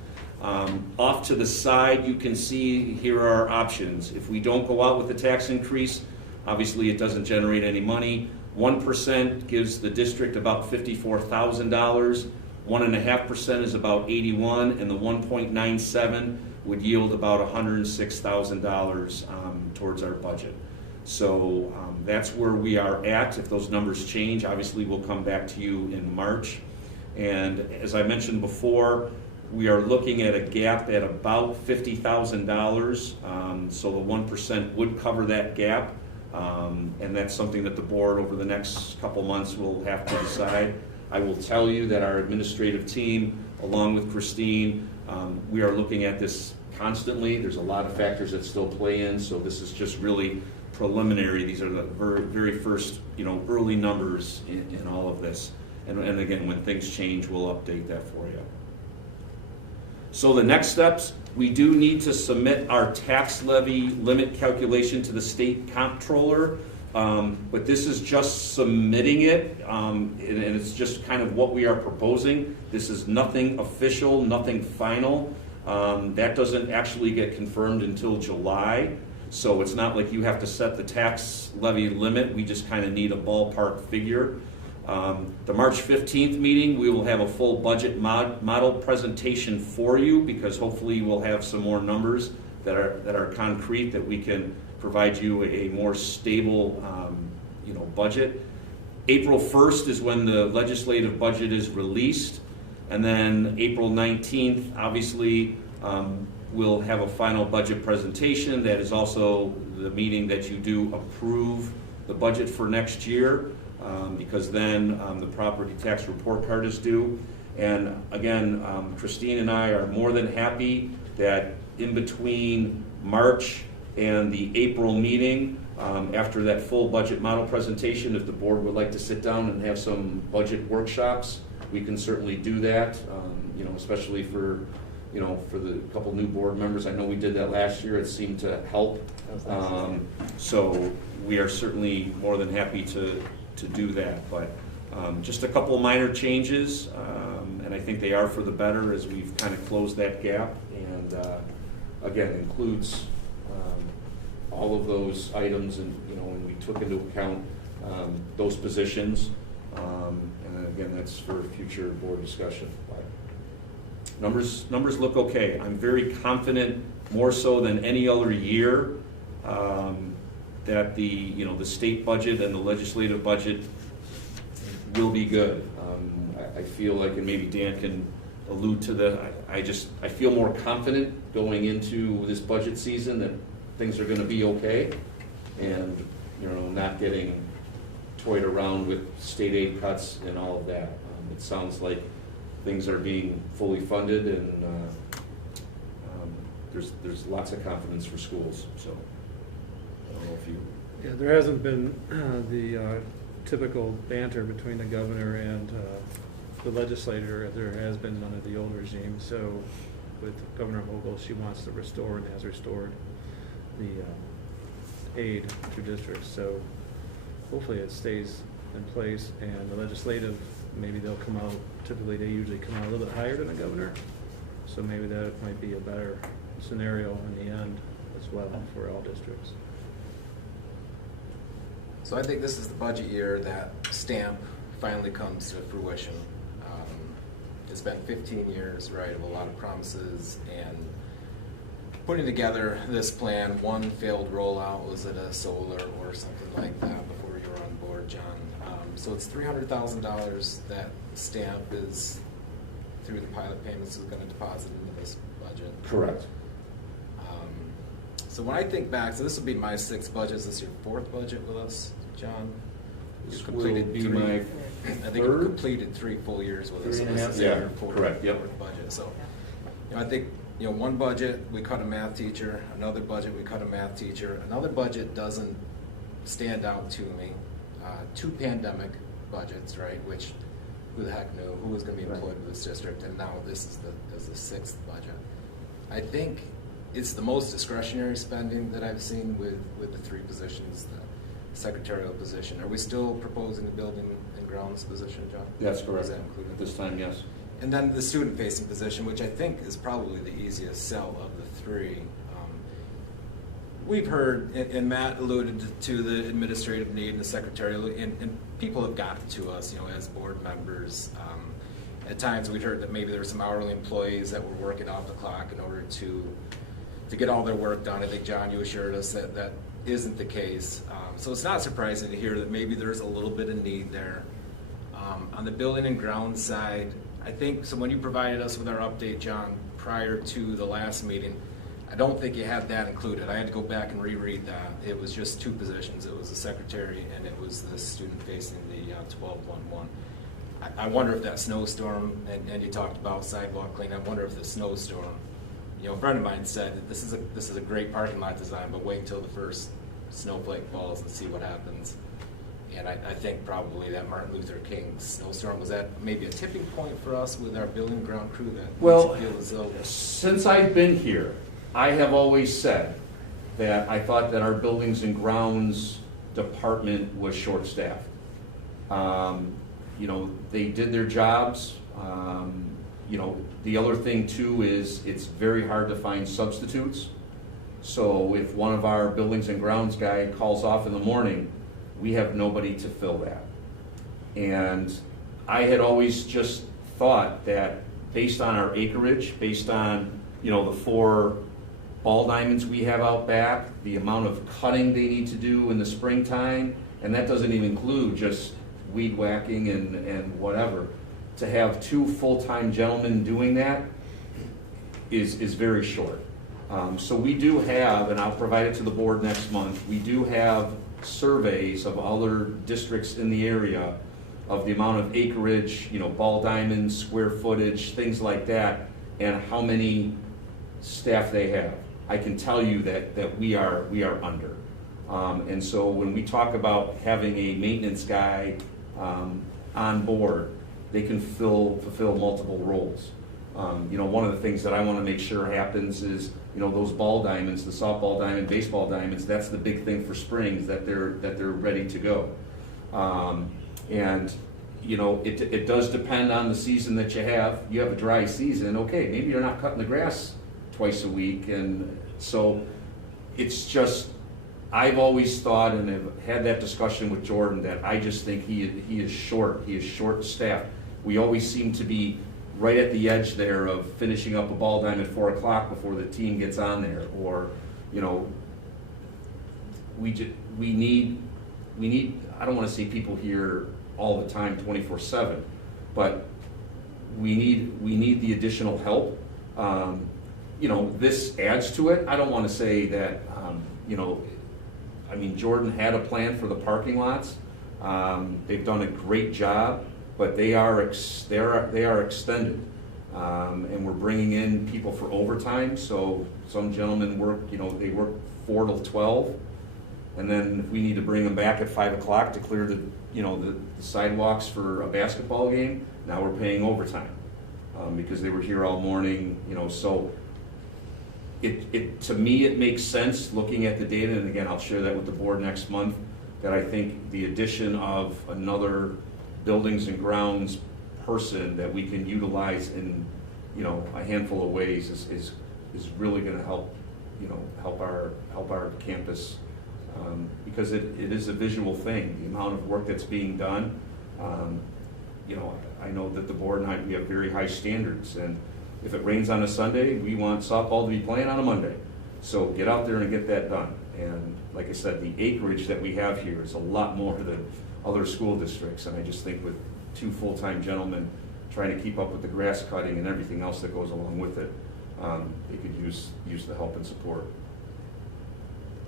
Off to the side, you can see here are our options. If we don't go out with the tax increase, obviously it doesn't generate any money. 1% gives the district about $54,000. 1.5% is about $81,000, and the 1.97 would yield about $106,000 towards our budget. So that's where we are at. If those numbers change, obviously we'll come back to you in March. And as I mentioned before, we are looking at a gap at about $50,000. So the 1% would cover that gap. And that's something that the board over the next couple months will have to decide. I will tell you that our administrative team, along with Christine, we are looking at this constantly. There's a lot of factors that still play in, so this is just really preliminary. These are the very first, early numbers in all of this. And again, when things change, we'll update that for you. So the next steps, we do need to submit our tax levy limit calculation to the state comptroller, but this is just submitting it, and it's just kind of what we are proposing. This is nothing official, nothing final. That doesn't actually get confirmed until July, so it's not like you have to set the tax levy limit. We just kind of need a ballpark figure. The March 15th meeting, we will have a full budget model presentation for you, because hopefully we'll have some more numbers that are concrete, that we can provide you a more stable budget. April 1st is when the legislative budget is released, and then April 19th, obviously, we'll have a final budget presentation. That is also the meeting that you do approve the budget for next year. Because then the property tax report card is due. And again, Christine and I are more than happy that in between March and the April meeting, after that full budget model presentation, if the board would like to sit down and have some budget workshops, we can certainly do that, especially for the couple new board members. I know we did that last year. It seemed to help. So we are certainly more than happy to do that, but just a couple of minor changes, and I think they are for the better as we've kind of closed that gap, and again, includes all of those items, and when we took into account those positions, and again, that's for future board discussion. But numbers look okay. I'm very confident, more so than any other year, that the state budget and the legislative budget will be good. I feel like, and maybe Dan can allude to I feel more confident going into this budget season that things are going to be okay, and not getting toyed around with state aid cuts and all of that. It sounds like things are being fully funded, and there's lots of confidence for schools. So. Yeah, there hasn't been the typical banter between the governor and the legislator. There has been under the old regime. So with Governor Hochul, she wants to restore and has restored the aid to districts. So hopefully it stays in place, and the legislative, maybe they'll come out, typically they usually come out a little bit higher than the governor. So maybe that might be a better scenario in the end as well for all districts. So I think this is the budget year that stamp finally comes to fruition. It's been 15 years, right, of a lot of promises and putting together this plan. One failed rollout. Was it a solar or something like that before you were on board, John? So it's $300,000 that stamp is, through the pilot payments, is going to deposit into this budget. Correct. So when I think back, so this will be my 6th budget. Is this your 4th budget with us, John? This You've will completed be 3. my I think you've completed 3 full years with us. So this is Yeah, your 4th, correct, yep. 4th budget. So, I think, one budget, we cut a math teacher. Another budget, we cut a math teacher. Another budget doesn't stand out to me. 2 pandemic budgets, right, which who the heck knew who was going to be employed with this district, and now this is the 6th budget. I think it's the most discretionary spending that I've seen with the 3 positions, the secretarial position. Are we still proposing the building and grounds position, John? That's correct. Is that included? At this time, yes. And then the student-facing position, which I think is probably the easiest sell of the 3. We've heard, and Matt alluded to the administrative need and the secretarial, and people have gotten to us, as board members. At times we've heard that maybe there were some hourly employees that were working off the clock in order to get all their work done. I think, John, you assured us that that isn't the case. So it's not surprising to hear that maybe there's a little bit of need there. On the building and grounds side, I think, so when you provided us with our update, John, prior to the last meeting, I don't think you had that included. I had to go back and reread that. It was just 2 positions. It was the secretary and it was the student facing the 1211. I wonder if that snowstorm, and you talked about sidewalk clean, I wonder if the snowstorm, a friend of mine said that this is a great parking lot design, but wait until the first snowflake falls and see what happens. And I think probably that Martin Luther King snowstorm, was that maybe a tipping point for us with our building ground crew that Well, makes it feel as though. since I've been here, I have always said that I thought that our buildings and grounds department was short-staffed. They did their jobs. The other thing too is it's very hard to find substitutes. So if one of our buildings and grounds guy calls off in the morning, we have nobody to fill that. And I had always just thought that based on our acreage, based on, the 4 ball diamonds we have out back, the amount of cutting they need to do in the springtime, and that doesn't even include just weed whacking and whatever. To have 2 full-time gentlemen doing that is very short. So we do have, and I'll provide it to the board next month, we do have surveys of other districts in the area of the amount of acreage, ball diamonds, square footage, things like that, and how many staff they have. I can tell you that we are under. And so when we talk about having a maintenance guy on board, they can fulfill multiple roles. One of the things that I want to make sure happens is, those ball diamonds, the softball diamond, baseball diamonds, that's the big thing for springs, that they're ready to go. It does depend on the season that you have. You have a dry season, okay, maybe you're not cutting the grass twice a week, and so it's just, I've always thought, and have had that discussion with Jordan, that I just think he is short-staffed. We always seem to be right at the edge there of finishing up a ball diamond at 4 o'clock before the team gets on there, or we need. I don't want to say people here all the time, 24/7, but we need the additional help. This adds to it. I don't want to say that. Jordan had a plan for the parking lots. They've done a great job, but they are extended, and we're bringing in people for overtime. So some gentlemen work, they work 4 till 12, and then if we need to bring them back at 5 o'clock to clear the sidewalks for a basketball game, now we're paying overtime because they were here all morning. So it to me it makes sense looking at the data, and again I'll share that with the board next month, that I think the addition of another buildings and grounds person that we can utilize in a handful of ways is really going to help our campus, because it is a visual thing. The amount of work that's being done, I know that the board and I, we have very high standards, and if it rains on a Sunday, we want softball to be playing on a Monday. So get out there and get that done. And like I said, the acreage that we have here is a lot more than other school districts, and I just think with 2 full-time gentlemen trying to keep up with the grass cutting and everything else that goes along with it, they could use the help and support.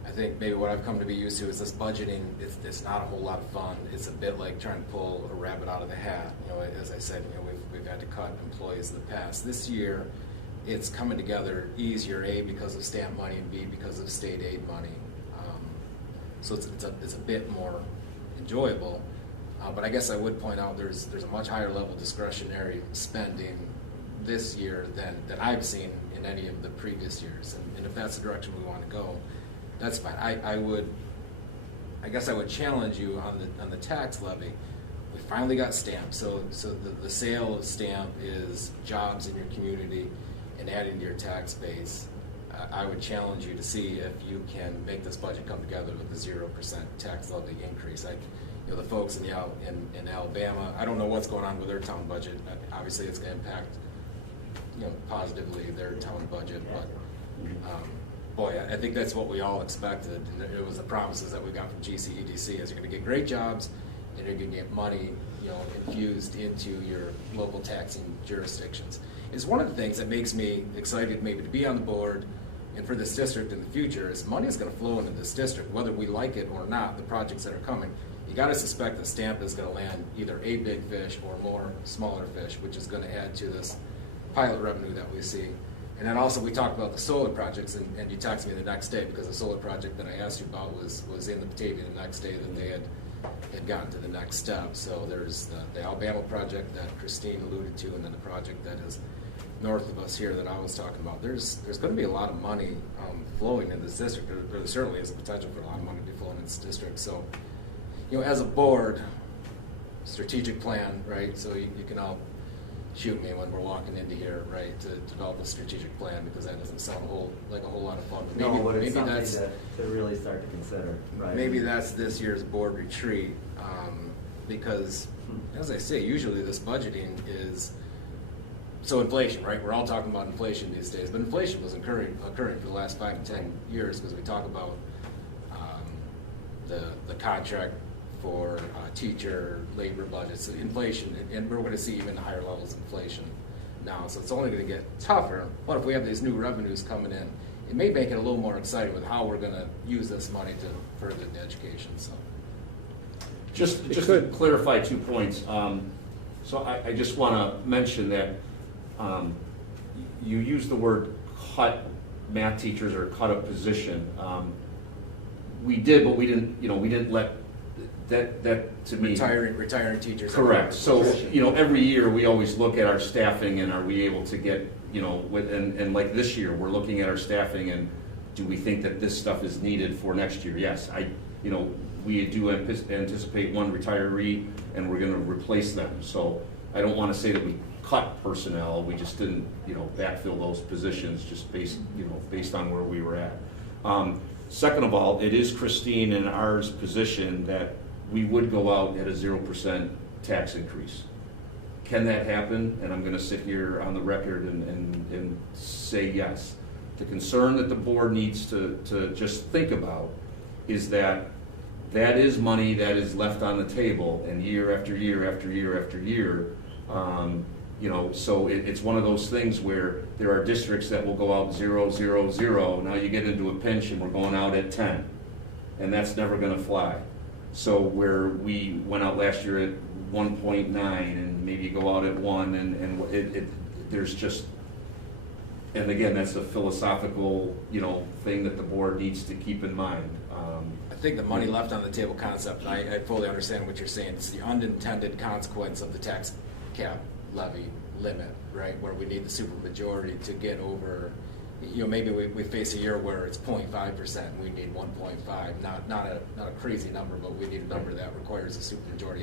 I think maybe what I've come to be used to is this budgeting. It's not a whole lot of fun. It's a bit like trying to pull a rabbit out of the hat. As I said, we've had to cut employees in the past. This year, it's coming together easier. A, because of stamp money, and B, because of state aid money. So it's a bit more enjoyable. But I guess I would point out there's a much higher level of discretionary spending this year than I've seen in any of the previous years. And if that's the direction we want to go, that's fine. I guess I would challenge you on the tax levy. We finally got stamp. So the sale of stamp is jobs in your community and adding to your tax base. I would challenge you to see if you can make this budget come together with a 0% tax levy increase. The folks in Alabama, I don't know what's going on with their town budget. Obviously, it's going to impact, positively their town budget. But boy, I think that's what we all expected. And it was the promises that we got from GCEDC: is you're going to get great jobs, and you're going to get money, infused into your local taxing jurisdictions. It's one of the things that makes me excited, maybe, to be on the board. And for this district in the future, is money is going to flow into this district, whether we like it or not. The projects that are coming, you got to suspect that stamp is going to land either a big fish or more smaller fish, which is going to add to this pilot revenue that we see. And then also we talked about the solar projects, and you texted me the next day because the solar project that I asked you about was in the Batavia the next day that they had gotten to the next step. So there's the Alabama project that Christine alluded to, and then the project that is north of us here that I was talking about. There's going to be a lot of money flowing in this district. There certainly is a potential for a lot of money to be flowing in this district. So, as a board, strategic plan, right? So you can all shoot me when we're walking into here, right, to develop a strategic plan, because that doesn't sound like a whole lot of fun. But But it's maybe something that's to really start to consider, right? Maybe that's this year's board retreat, because, as I say, usually this budgeting is. So inflation, right? We're all talking about inflation these days, but inflation was occurring for the last 5 to 10 years, because we talk about the contract for teacher labor budgets, inflation, and we're going to see even higher levels of inflation now. So it's only going to get tougher. But if we have these new revenues coming in, it may make it a little more exciting with how we're going to use this money to further the education. So Just to clarify 2 points. So I just want to mention that you use the word cut math teachers or cut a position. We did, but we didn't. We didn't let that to me. Retiring teachers. Correct. So every year we always look at our staffing and are we able to get and like this year we're looking at our staffing and do we think that this stuff is needed for next year? Yes, we do anticipate one retiree and we're going to replace them. So I don't want to say that we cut personnel. We just didn't, backfill those positions just based on where we were at. Second of all, it is Christine and ours position that we would go out at a 0% tax increase. Can that happen? And I'm going to sit here on the record and say yes. The concern that the board needs to just think about is that is money that is left on the table, and year after year after year after year, so it's one of those things where there are districts that will go out 0, 0, 0. Now you get into a pinch and we're going out at 10, and that's never going to fly. So where we went out last year at 1.9, and maybe you go out at 1, and there's just, and again, that's a philosophical thing that the board needs to keep in mind. I think the money left on the table concept, I fully understand what you're saying. It's the unintended consequence of the tax cap levy limit, right? Where we need the supermajority to get over, maybe we face a year where it's 0.5% and we need 1.5. Not a crazy number, but we need a number that requires a supermajority.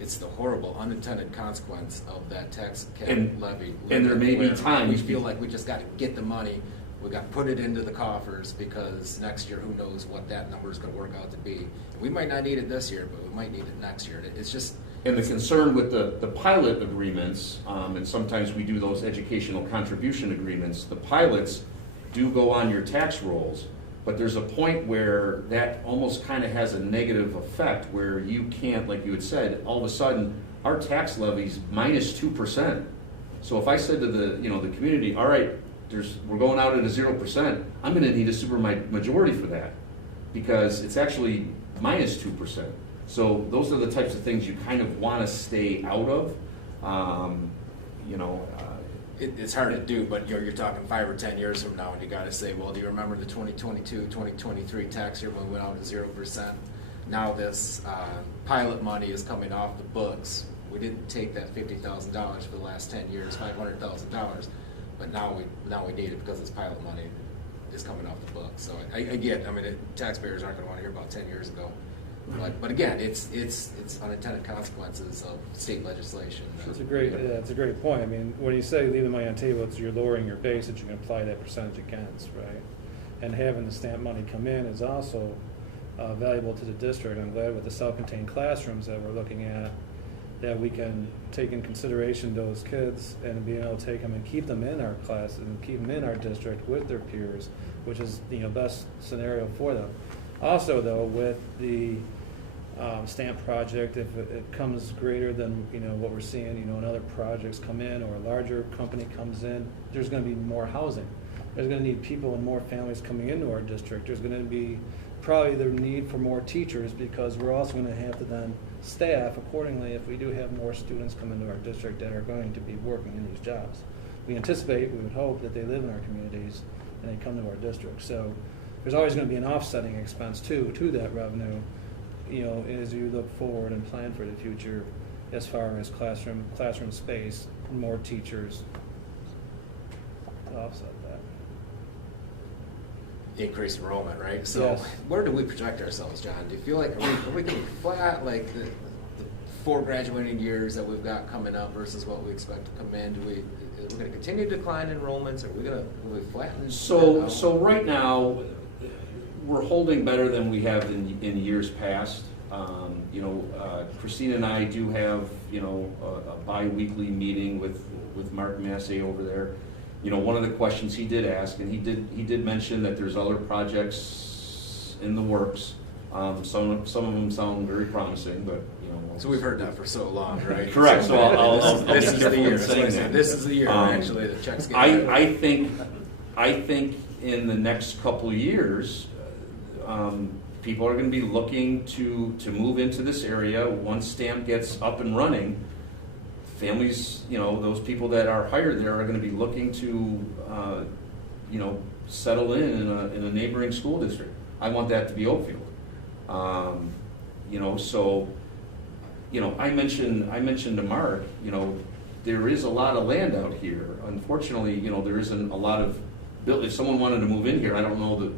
It's the horrible unintended consequence of that tax cap levy limit. And there may be times we feel like we just got to get the money. We got to put it into the coffers, because next year, who knows what that number is going to work out to be. We might not need it this year, but we might need it next year. It's just, And the concern with the pilot agreements, and sometimes we do those educational contribution agreements, the pilots do go on your tax rolls, but there's a point where that almost kind of has a negative effect where you can't, like you had said, all of a sudden, our tax levy's minus 2%. So if I said to the community, all right, we're going out at a 0%, I'm going to need a super majority for that because it's actually minus 2%. So those are the types of things you kind of want to stay out of. It's hard to do, but you're talking 5 or 10 years from now, and you got to say, well, do you remember the 2022, 2023 tax year when we went out to 0%? Now this pilot money is coming off the books. We didn't take that $50,000 for the last 10 years, $500,000, but now we need it because this pilot money is coming off the books. So I get, taxpayers aren't going to want to hear about 10 years ago. But again, it's unintended consequences of state legislation. It's a great point. I mean, when you say leave the money on the table, you're lowering your base that you can apply that percentage against, right? And having the stamp money come in is also valuable to the district. I'm glad with the self-contained classrooms that we're looking at that we can take in consideration those kids and being able to take them and keep them in our class and keep them in our district with their peers, which is the best scenario for them. Also, though, with the stamp project, if it comes greater than what we're seeing, and other projects come in or a larger company comes in, there's going to be more housing. There's going to need people and more families coming into our district. There's going to be probably the need for more teachers because we're also going to have to then staff accordingly if we do have more students come into our district that are going to be working in these jobs. We would hope that they live in our communities and they come to our district. So there's always going to be an offsetting expense too to that revenue, as you look forward and plan for the future as far as classroom space, more teachers to offset that. Increased enrollment, right? So Yes. Where do we project ourselves, John? Do you feel like are we going to be flat, like the 4 graduating years that we've got coming up versus what we expect to come in? Are we going to continue to decline enrollments? Will we flatten? So right now, we're holding better than we have in years past. Christina and I do have a bi-weekly meeting with Mark Massey over there. One of the questions he did ask, and he did mention that there's other projects in the works. Some of them sound very promising, but So we've heard that for so long, right? Correct. So I'll this is the year. saying that. This is the year actually the checks get better. I think in the next couple of years, people are going to be looking to move into this area once STAMP gets up and running. Families, those people that are hired there are going to be looking to, settle in a neighboring school district. I want that to be Oakfield. I mentioned to Mark, there is a lot of land out here. Unfortunately, there isn't a lot of. If someone wanted to move in here, I don't know it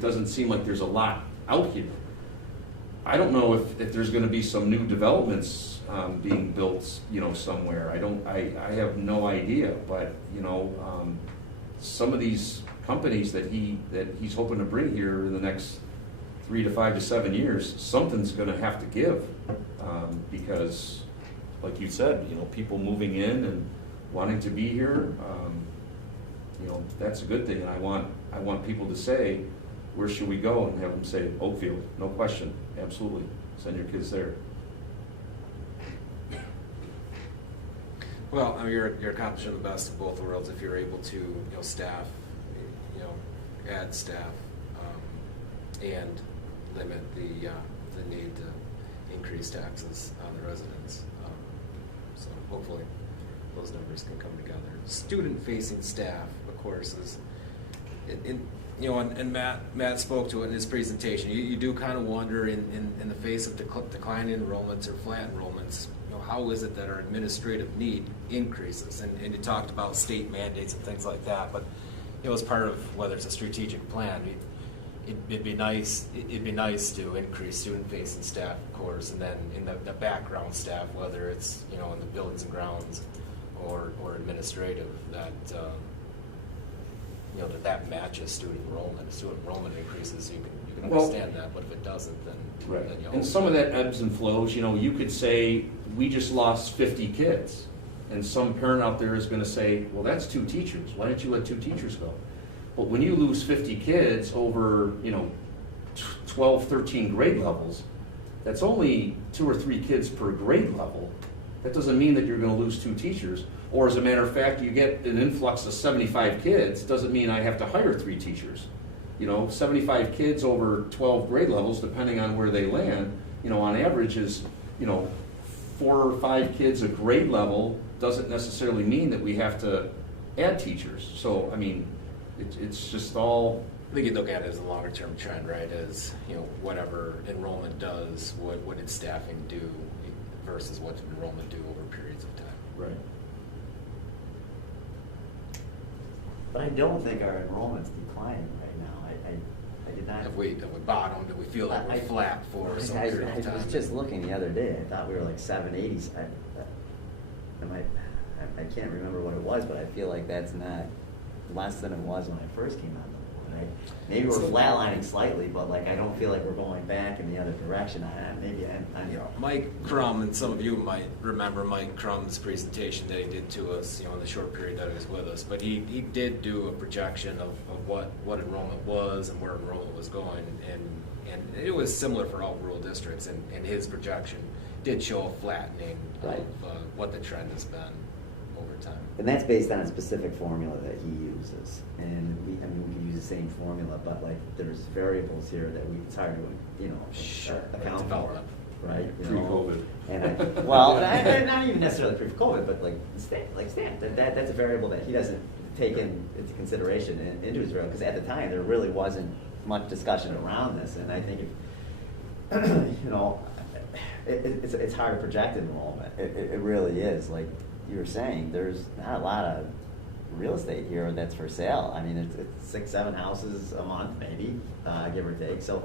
doesn't seem like there's a lot out here. I don't know if there's going to be some new developments being built, somewhere. I have no idea. But some of these companies that he's hoping to bring here in the next 3 to 5 to 7 years, something's going to have to give because, like you said, people moving in and wanting to be here. That's a good thing, and I want people to say, where should we go, and have them say Oakfield, no question, absolutely, send your kids there. Well, you're accomplishing the best of both worlds if you're able to staff, add staff, and limit the need to increase taxes on the residents. So hopefully those numbers can come together. Student-facing staff, of course, is and Matt spoke to it in his presentation. You do kind of wonder in the face of declining enrollments or flat enrollments, how is it that our administrative need increases? And you talked about state mandates and things like that, but as part of whether it's a strategic plan, it'd be nice to increase student-facing staff, of course, and then in the background staff, whether it's in the buildings and grounds or administrative, that you know, that matches student enrollment. If student enrollment increases, you can Well- understand that, but if it doesn't, then you And some of that ebbs and flows, you know, you could say, we just lost 50 kids. And some parent out there is gonna say, well, that's 2 teachers, why didn't you let 2 teachers go? But when you lose 50 kids over, you know, 12, 13 grade levels, that's only 2 or 3 kids per grade level. That doesn't mean that you're gonna lose 2 teachers. Or as a matter of fact, you get an influx of 75 kids, doesn't mean I have to hire 3 teachers. You know, 75 kids over 12 grade levels, depending on where they land, you know, on average is, you know, 4 or 5 kids a grade level doesn't necessarily mean that we have to add teachers. So, I mean, it's just all. I think you look at it as a longer term trend, right? As, you know, whatever enrollment does, what did staffing do versus what did enrollment do over periods of time? Right. But I don't think our enrollment's declining right now. I did not. Have we bottomed? Do we feel like we're flat for some period of time? I was just looking the other day. I thought we were like 780. I can't remember what it was, but I feel like that's not less than it was when I first came on the board. Right? Maybe we're flatlining slightly, but like I don't feel like we're going back in the other direction. Maybe I'm You know, Mike Crum, and some of you might remember Mike Crum's presentation that he did to us, you know, in the short period that he was with us. But he did do a projection of what enrollment was and where enrollment was going, and it was similar for all rural districts. And his projection did show a flattening Right. of what the trend has been over time. And that's based on a specific formula that he uses. And we can use the same formula, but like there's variables here that it's hard to, you know, account for, Development. right? You know? Pre-COVID. And not even necessarily pre-COVID, but like stamp. That's a variable that he doesn't take into consideration into his variable, because at the time there really wasn't much discussion around this. And I think if, you know, it's hard to project enrollment. It really is. Like you were saying, there's not a lot of real estate here that's for sale. I mean, it's 6, 7 houses a month, maybe, give or take. So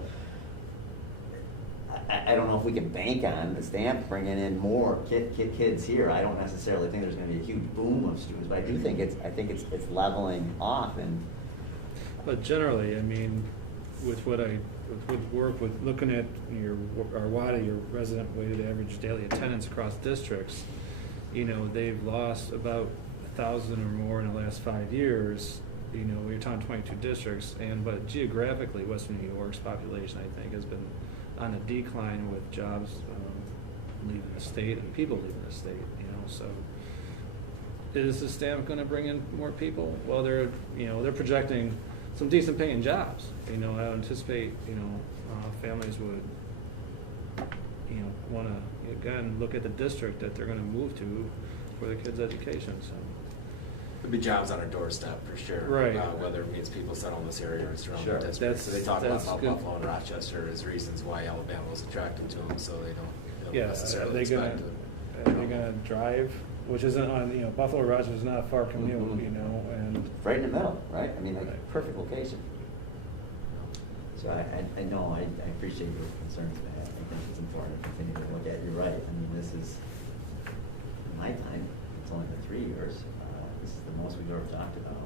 I don't know if we can bank on the stamp bringing in more kids here. I don't necessarily think there's going to be a huge boom of students, but I do think it's leveling off. And But generally, I mean, with work with looking at our WADA, your resident weighted average daily attendance across districts, you know, they've lost about 1,000 or more in the last 5 years. You know, we're talking 22 districts, but geographically, Western New York's population, I think, has been on a decline with jobs leaving the state and people leaving the state. You know, so is the stamp going to bring in more people? Well, they're projecting some decent paying jobs. You know, I anticipate, you know, families would, you know, want to, again, look at the district that they're going to move to for their kids' education. So There'd be jobs on our doorstep for sure. Right. Whether it means people settle in this area or surrounding Sure. districts. So they talk about That's good. Buffalo and Rochester as reasons why Alabama was attracted to them, so they don't yeah, are necessarily they expect going to drive, which isn't on, you know, Buffalo Rochester is not a far commute, Mhm. you know, and right in the middle, right? I mean, like Right. perfect location. So I know, I appreciate your concerns, Matt. I think it's important to continue to look at. You're right. I mean, this is, in my time, it's only been 3 years. This is the most we've ever talked about.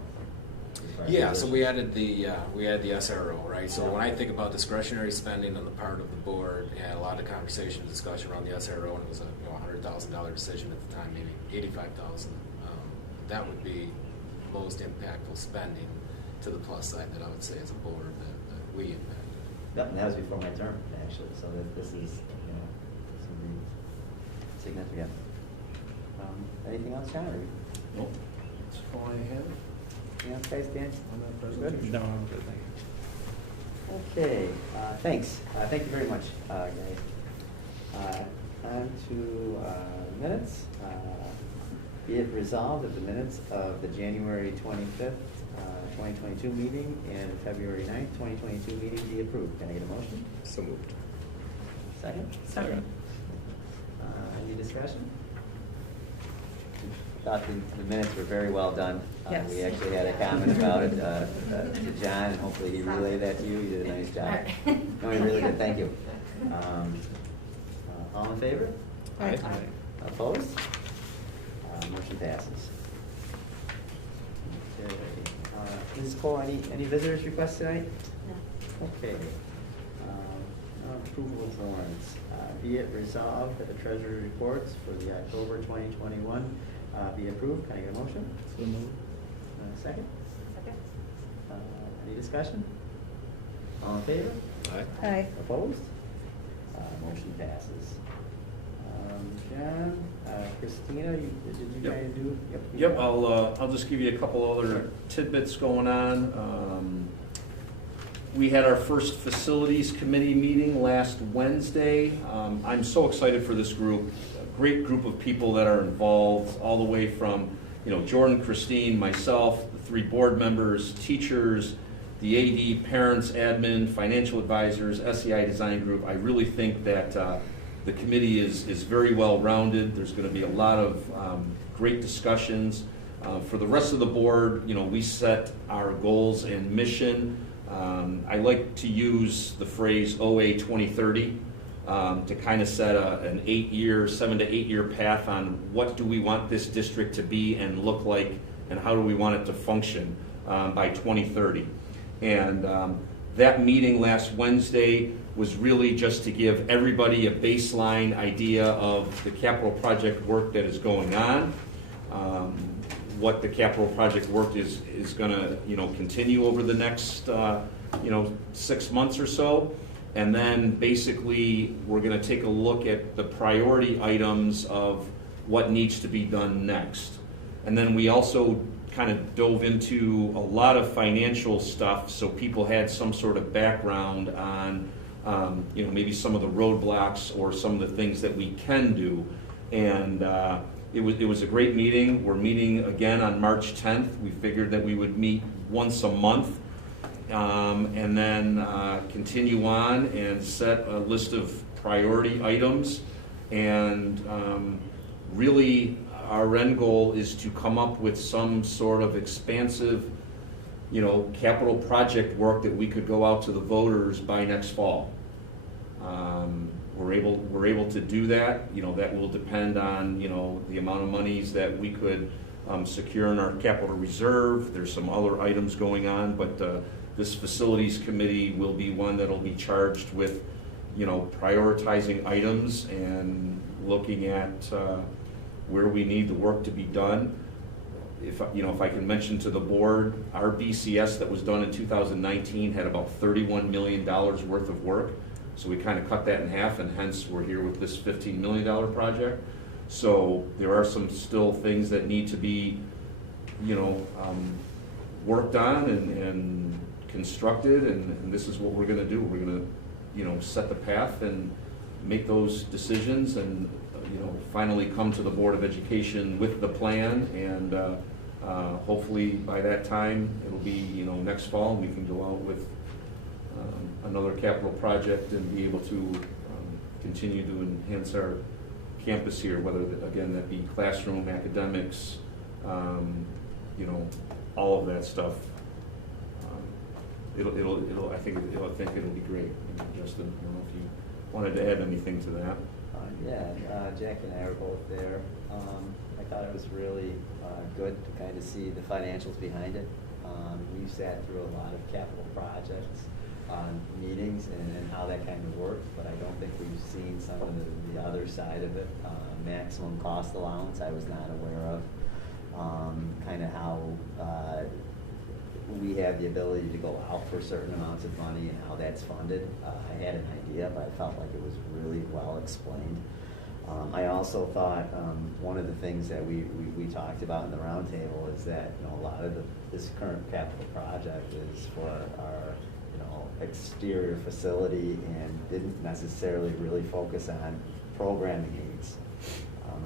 Yeah, so we added the SRO, right? So when I think about discretionary spending on the part of the board, and a lot of conversation and discussion around the SRO, and it was a $100,000 decision at the time, maybe $85,000. That would be most impactful spending to the plus side that I would say as a board that we impact. Yep, and that was before my term, actually. So this is, you know, this would be significant. Anything else, John? Or Nope. That's all I have. anything else, guys? Dan? On that good. presentation? No, I'm good, thank you. Okay, thanks. Thank you very much, guys. On to minutes. Be it resolved that the minutes of the January 25th, 2022 meeting and February 9th, 2022 meeting be approved. Can I get a motion? So moved. Second? Second. Any discussion? Thought the minutes were very well done. Yes. We actually had a comment about it to John, and hopefully he relayed that to you. You did a nice job. No, you really did. Thank you. All in favor? Aye. Opposed? Motion passes. Okay. Ms. Cole, any visitors requests tonight? No. Okay. Approval of warrants. Be it resolved that the treasury reports for the October 2021 be approved. Can I get a motion? So moved. Second? Second? Any discussion? All in favor? Aye. Opposed? Motion passes. John, Christina, did you Yep. kind of do? Yep, I'll just give you a couple other tidbits going on. We had our first facilities committee meeting last Wednesday. I'm so excited for this group, a great group of people that are involved, all the way from, Jordan, Christine, myself, the 3 board members, teachers, the AD, parents, admin, financial advisors, SEI design group. I really think that the committee is very well-rounded. There's going to be a lot of great discussions. For the rest of the board, we set our goals and mission. I like to use the phrase OA 2030 to kind of set an 7 to 8 year path on what do we want this district to be and look like, and how do we want it to function by 2030. And that meeting last Wednesday was really just to give everybody a baseline idea of the capital project work that is going on, what the capital project work is going to continue over the next 6 months or so, and then basically we're going to take a look at the priority items of what needs to be done next. And then we also kind of dove into a lot of financial stuff, so people had some sort of background on maybe some of the roadblocks or some of the things that we can do. And it was a great meeting. We're meeting again on March 10th. We figured that we would meet once a month, and then continue on and set a list of priority items. And really, our end goal is to come up with some sort of expansive, capital project work that we could go out to the voters by next fall. We're able to do that. That will depend on the amount of monies that we could secure in our capital reserve. There's some other items going on, but this facilities committee will be one that'll be charged with prioritizing items and looking at where we need the work to be done. If I can mention to the board, our BCS that was done in 2019 had about $31 million worth of work. So we kind of cut that in half, and hence we're here with this $15 million project. So there are some still things that need to be, worked on and constructed, and this is what we're going to do. We're going to, set the path and make those decisions, and finally come to the Board of Education with the plan, and hopefully by that time it'll be next fall, and we can go out with another capital project and be able to continue to enhance our campus here, whether again that be classroom, academics, all of that stuff. I think it'll be great. Justin, I don't know if you wanted to add anything to that. Jack and I were both there. I thought it was really good to kind of see the financials behind it. We sat through a lot of capital projects meetings and how that kind of worked, but I don't think we've seen some of the other side of it. Maximum cost allowance I was not aware of. Kind of how we have the ability to go out for certain amounts of money and how that's funded. I had an idea, but I felt like it was really well explained. I also thought one of the things that we talked about in the roundtable is that a lot of this current capital project is for our exterior facility and didn't necessarily really focus on programming needs.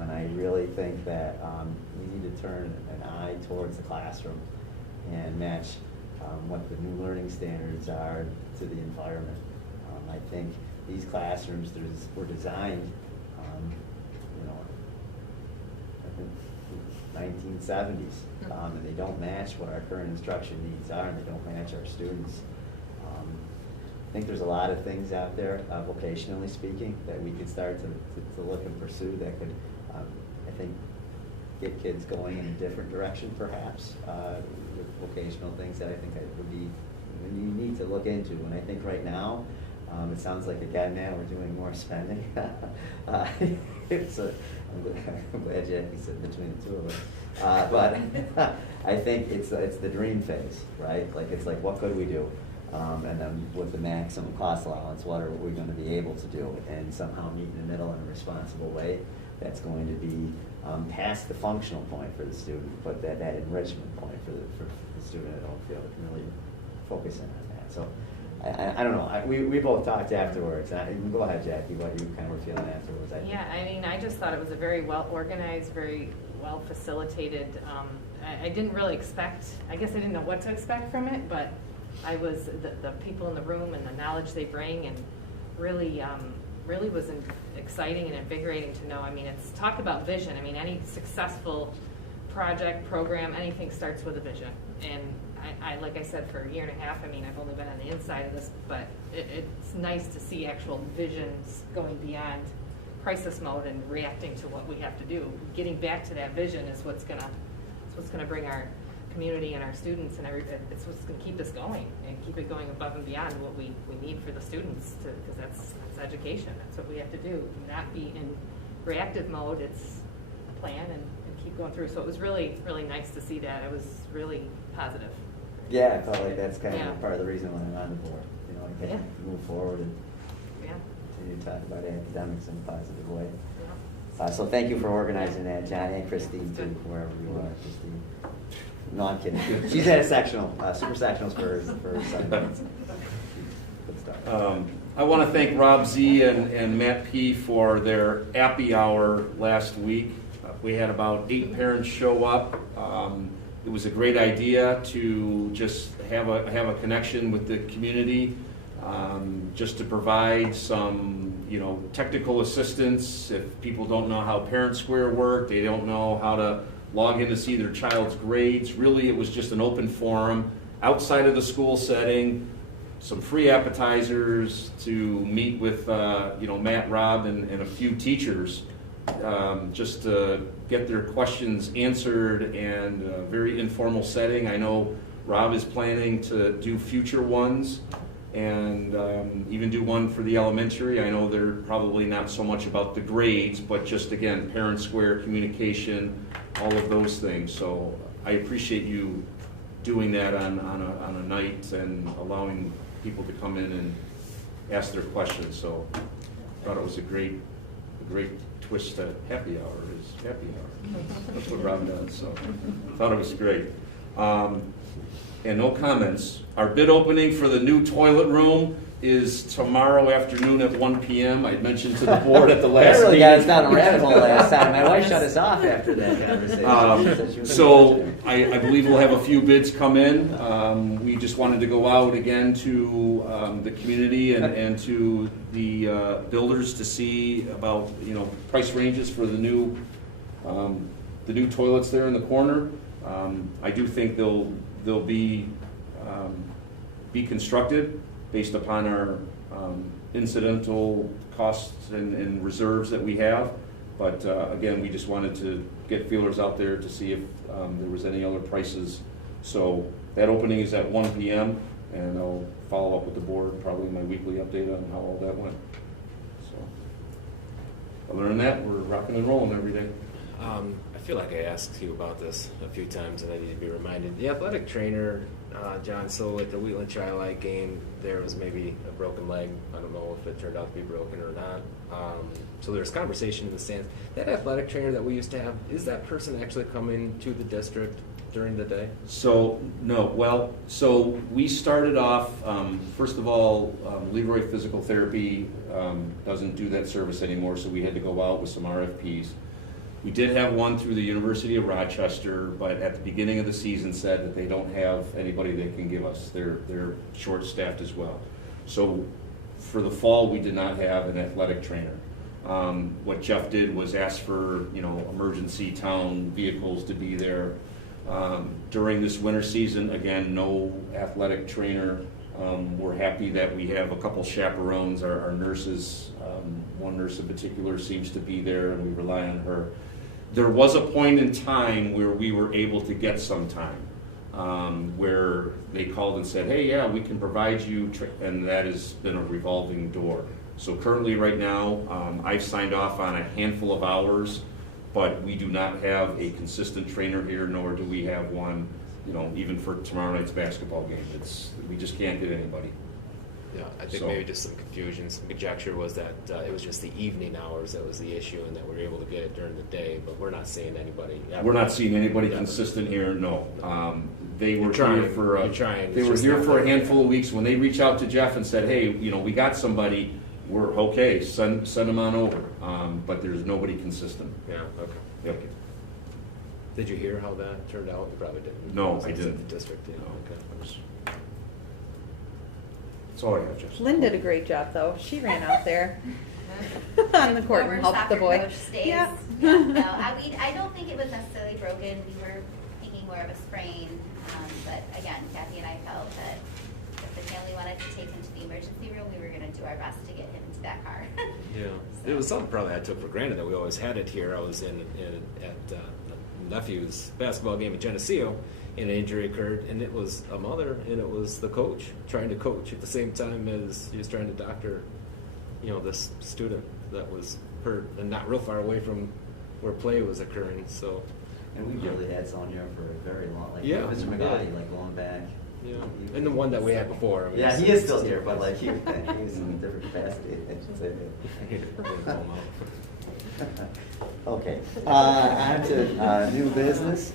And I really think that we need to turn an eye towards the classroom and match what the new learning standards are to the environment. I think these classrooms were designed, I think 1970s, and they don't match what our current instruction needs are, and they don't match our students. I think there's a lot of things out there, vocationally speaking, that we could start to look and pursue that could, I think, get kids going in a different direction, perhaps, with vocational things that I think would be, you need to look into. And I think right now, it sounds like again now we're doing more spending. I'm glad Jackie's sitting between the two of us. But I think it's the dream phase, right? Like it's like, what could we do? And then with the maximum cost allowance, what are we going to be able to do? And somehow meet in the middle in a responsible way that's going to be past the functional point for the student, but that enrichment point for the student at Oakfield, really focusing on that. So I don't know. We both talked afterwards. Go ahead, Jackie, what you kind of were feeling afterwards. Yeah, I mean, I just thought it was a very well organized, very well facilitated. I didn't really expect, I guess I didn't know what to expect from it, but I was, the people in the room and the knowledge they bring, and really was exciting and invigorating to know. I mean, it's talk about vision. I mean, any successful project, program, anything starts with a vision. And I like I said, for a year and a half, I mean, I've only been on the inside of this, but it's nice to see actual visions going beyond crisis mode and reacting to what we have to do. Getting back to that vision is what's gonna bring our community and our students and it's what's going to keep us going and keep it going above and beyond what we need for the students, because that's education. That's what we have to do. Not be in reactive mode. It's plan and keep going through. So it was really, really nice to see that. It was really positive. Yeah, I felt like that's kind of part of the reason why I'm on the board. You know, I can move forward and continue to talk about academics in a positive way. So thank you for organizing that, John, and Christine too, wherever you are, Christine. No, I'm kidding. She's at a sectional, super sectionals for 7 minutes. Good stuff. I want to thank Rob Z and Matt P for their happy hour last week. We had about 8 parents show up. It was a great idea to just have a connection with the community, just to provide some, technical assistance. If people don't know how Parent Square work, they don't know how to log in to see their child's grades. Really, it was just an open forum outside of the school setting, some free appetizers to meet with, Matt, Rob, and a few teachers, just to get their questions answered, and a very informal setting. I know Rob is planning to do future ones, and even do one for the elementary. I know they're probably not so much about the grades, but just, again, Parent Square, communication, all of those things. So I appreciate you doing that on a night and allowing people to come in and ask their questions. So I thought it was a great twist to happy hour is happy hour. That's what Rob does. So I thought it was great. And no comments. Our bid opening for the new toilet room is tomorrow afternoon at 1 p.m. I mentioned to the board at the last meeting. I really got us down a rabbit hole last time. My wife shut us off after that conversation. So I believe we'll have a few bids come in. We just wanted to go out again to the community and to the builders to see about price ranges for the new toilets there in the corner. I do think they'll be constructed based upon our incidental costs and reserves that we have. But again, we just wanted to get feelers out there to see if there was any other prices. So that opening is at 1 p.m. and I'll follow up with the board, probably my weekly update on how all that went. So other than that, we're rocking and rolling every day. I feel like I asked you about this a few times and I need to be reminded. The athletic trainer, John, so at the Wheatland Chi-Lite game, there was maybe a broken leg. I don't know if it turned out to be broken or not. So there's conversation in the stands. That athletic trainer that we used to have, is that person actually coming to the district during the day? So, no. Well, so we started off, first of all, Leroy Physical Therapy doesn't do that service anymore, so we had to go out with some RFPs. We did have one through the University of Rochester, but at the beginning of the season said that they don't have anybody they can give us. They're short-staffed as well. So for the fall, we did not have an athletic trainer. What Jeff did was ask for emergency town vehicles to be there. During this winter season, again, no athletic trainer. We're happy that we have a couple chaperones. Our nurses, one nurse in particular seems to be there, and we rely on her. There was a point in time where we were able to get some time. where they called and said, hey, yeah, we can provide you, and that has been a revolving door. So currently, right now, I've signed off on a handful of hours, but we do not have a consistent trainer here, nor do we have one, even for tomorrow night's basketball game. We just can't get anybody. Yeah, I think maybe just some confusion, some conjecture was that it was just the evening hours that was the issue, and that we were able to get it during the day, but we're not seeing anybody. We're not seeing anybody consistent here, no. They were trying, here for you're trying. They It's were just here not for a there. handful of weeks. When they reach out to Jeff and said, hey, we got somebody, we're okay, send them on over. But there's nobody consistent. Yeah, okay. Yep. Did you hear how that turned out? You probably didn't. No, It was I in didn't. The district, yeah. No. Okay. That's all I have, Jeff. Lynn did a great job, though. She ran out there on the court Former and helped the soccer boy. coach stays. Yeah. Yeah, no, I don't think it was necessarily broken. We were thinking more of a sprain. But again, Kathy and I felt that if the family wanted to take him to the emergency room, we were going to do our best to get him into that car. Yeah, it was something probably I took for granted that we always had it here. I was at nephew's basketball game at Geneseo, and an injury occurred, and it was a mother and it was the coach trying to coach at the same time as he was trying to doctor, this student that was hurt and not real far away from where play was occurring. So, And we really had Sonia for a very long, like Yeah. Mr. McGotti, like going back. yeah, and the one that we had before. I mean, Yeah, he is still here, but like he was in a different capacity. I should say. Okay, on to new business.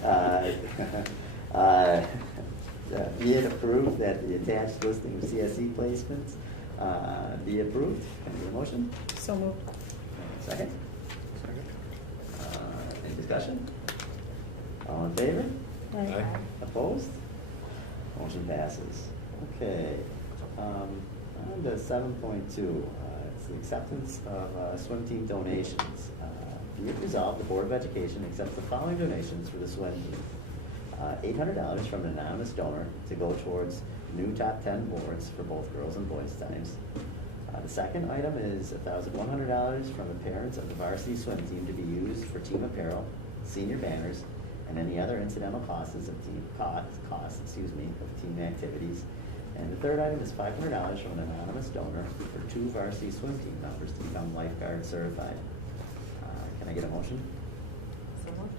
Be it approved that the attached listing of CSE placements be approved. Can I get a motion? So moved. Second? Any discussion? All in favor? Aye. Opposed? Motion passes. Okay, on to 7.2, it's the acceptance of swim team donations. Be it resolved, the Board of Education accepts the following donations for the swim team. $800 from an anonymous donor to go towards new top 10 boards for both girls and boys times. The second item is $1,100 from the parents of the varsity swim team to be used for team apparel, senior banners, and any other incidental costs of team of team activities. And the third item is $500 from an anonymous donor for 2 varsity swim team members to become lifeguard certified. Can I get a motion? So moved.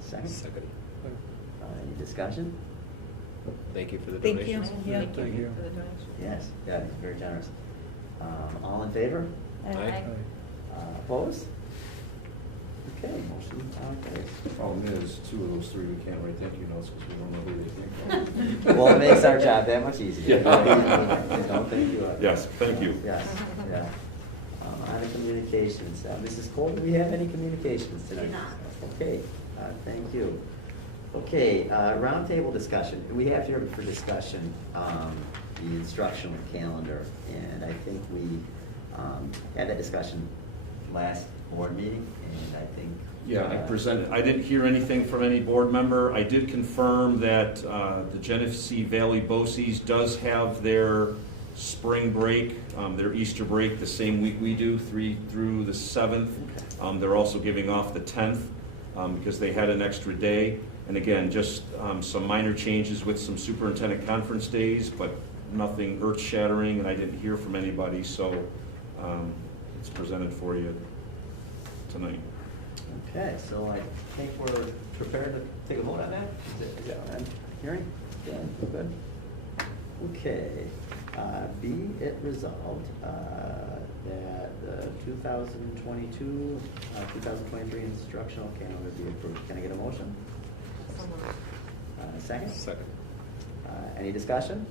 Second? Second. Any discussion? Thank you for the Thank you. donations. Yeah. Thank you. For the donation. Yes, yeah, he's very generous. All in favor? Aye. Opposed? Okay, motion carries. Problem is, 2 of those 3, we can't write thank you notes because we don't know who they came from. Well, it makes our job that much easier. Yeah. No, thank you. Yes, thank you. Yes, yeah. On to communications. Mrs. Cole, do we have any communications tonight? Do not. Okay, thank you. Okay, roundtable discussion. We have here for discussion the instructional calendar, and I think we had that discussion last board meeting, and I think. Yeah, I presented, I didn't hear anything from any board member. I did confirm that the Genesee Valley BOCES does have their spring break, their Easter break, the same week we do, 3 through the 7th. They're also giving off the 10th because they had an extra day. And again, just some minor changes with some superintendent conference days, but nothing earth-shattering, and I didn't hear from anybody, so it's presented for you tonight. Okay, so I think we're prepared to take a vote on that? Is that what I'm hearing? Yeah, good. Okay, be it resolved that the 2022, 2023 instructional calendar be approved. Can I get a motion? So moved. Second? Second. Any discussion?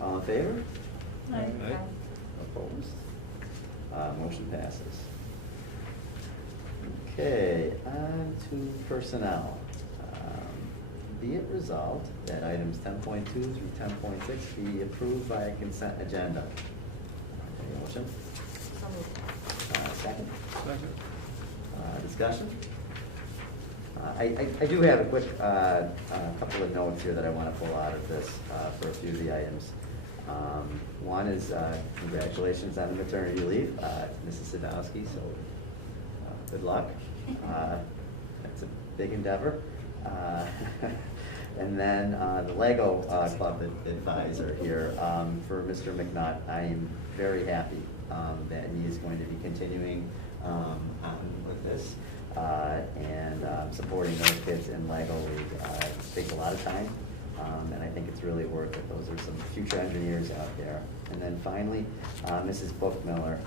All in favor? Aye. Opposed? Motion passes. Okay, on to personnel. Be it resolved that items 10.2 through 10.6 be approved by consent agenda. Any motion? So moved. Second? Second. Discussion? I do have a quick couple of notes here that I want to pull out of this for a few of the items. One is congratulations on the maternity leave, Mrs. Sadowski, so good luck. That's a big endeavor. And then the Lego Club advisor here for Mr. McNutt. I am very happy that he is going to be continuing on with this and supporting those kids in Lego League. It takes a lot of time, and I think it's really worth it. Those are some future engineers out there. And then finally, Mrs. Bookmiller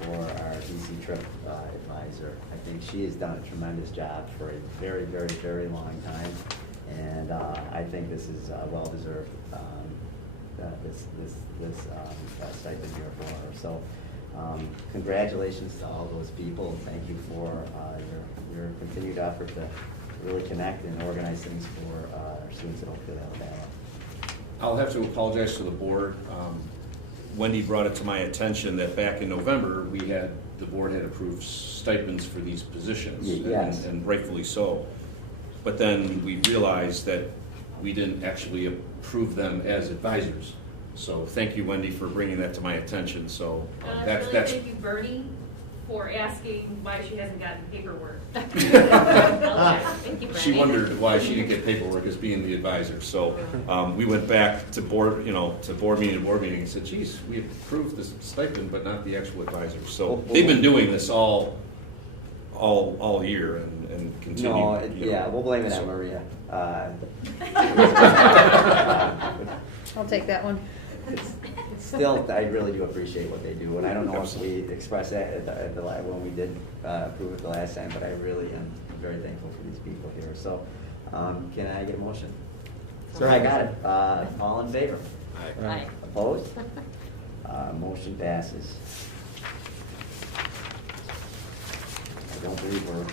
for our DC trip advisor. I think she has done a tremendous job for a very, very, very long time. And I think this is well-deserved, this stipend here for her. So congratulations to all those people. Thank you for your continued effort to really connect and organize things for our students at Oakfield-Alabama. I'll have to apologize to the board. Wendy brought it to my attention that back in November, the board had approved stipends for these positions, yes. and rightfully so. But then we realized that we didn't actually approve them as advisors. So thank you, Wendy, for bringing that to my attention. So that's Thank you, Bernie, for asking why she hasn't gotten paperwork. Thank you, Bernie. She wondered why she didn't get paperwork as being the advisor. So we went back to board, to board meeting and said, geez, we approved this stipend, but not the actual advisor. So they've been doing this all year and continue. No, we'll blame it on Maria. I'll take that one. Still, I really do appreciate what they do, and I don't know if we expressed that when we did approve it the last time, but I really am very thankful for these people here. So, can I get a motion? Sir, I got it. All in favor? Aye. Opposed? Motion passes. I don't believe we're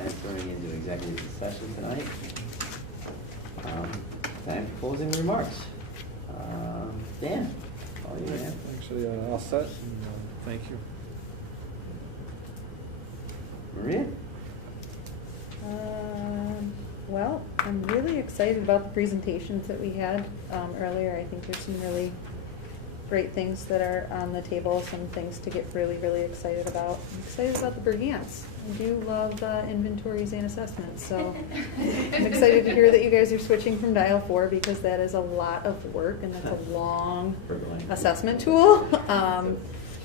entering into executive session tonight. Time for closing remarks. Dan, all you, man. Actually, all set, and thank you. Maria? Well, I'm really excited about the presentations that we had earlier. I think there's some really great things that are on the table, some things to get really, really excited about. I'm excited about the Brigance. I do love inventories and assessments, so I'm excited to hear that you guys are switching from Dial 4 because that is a lot of work and that's a long assessment tool.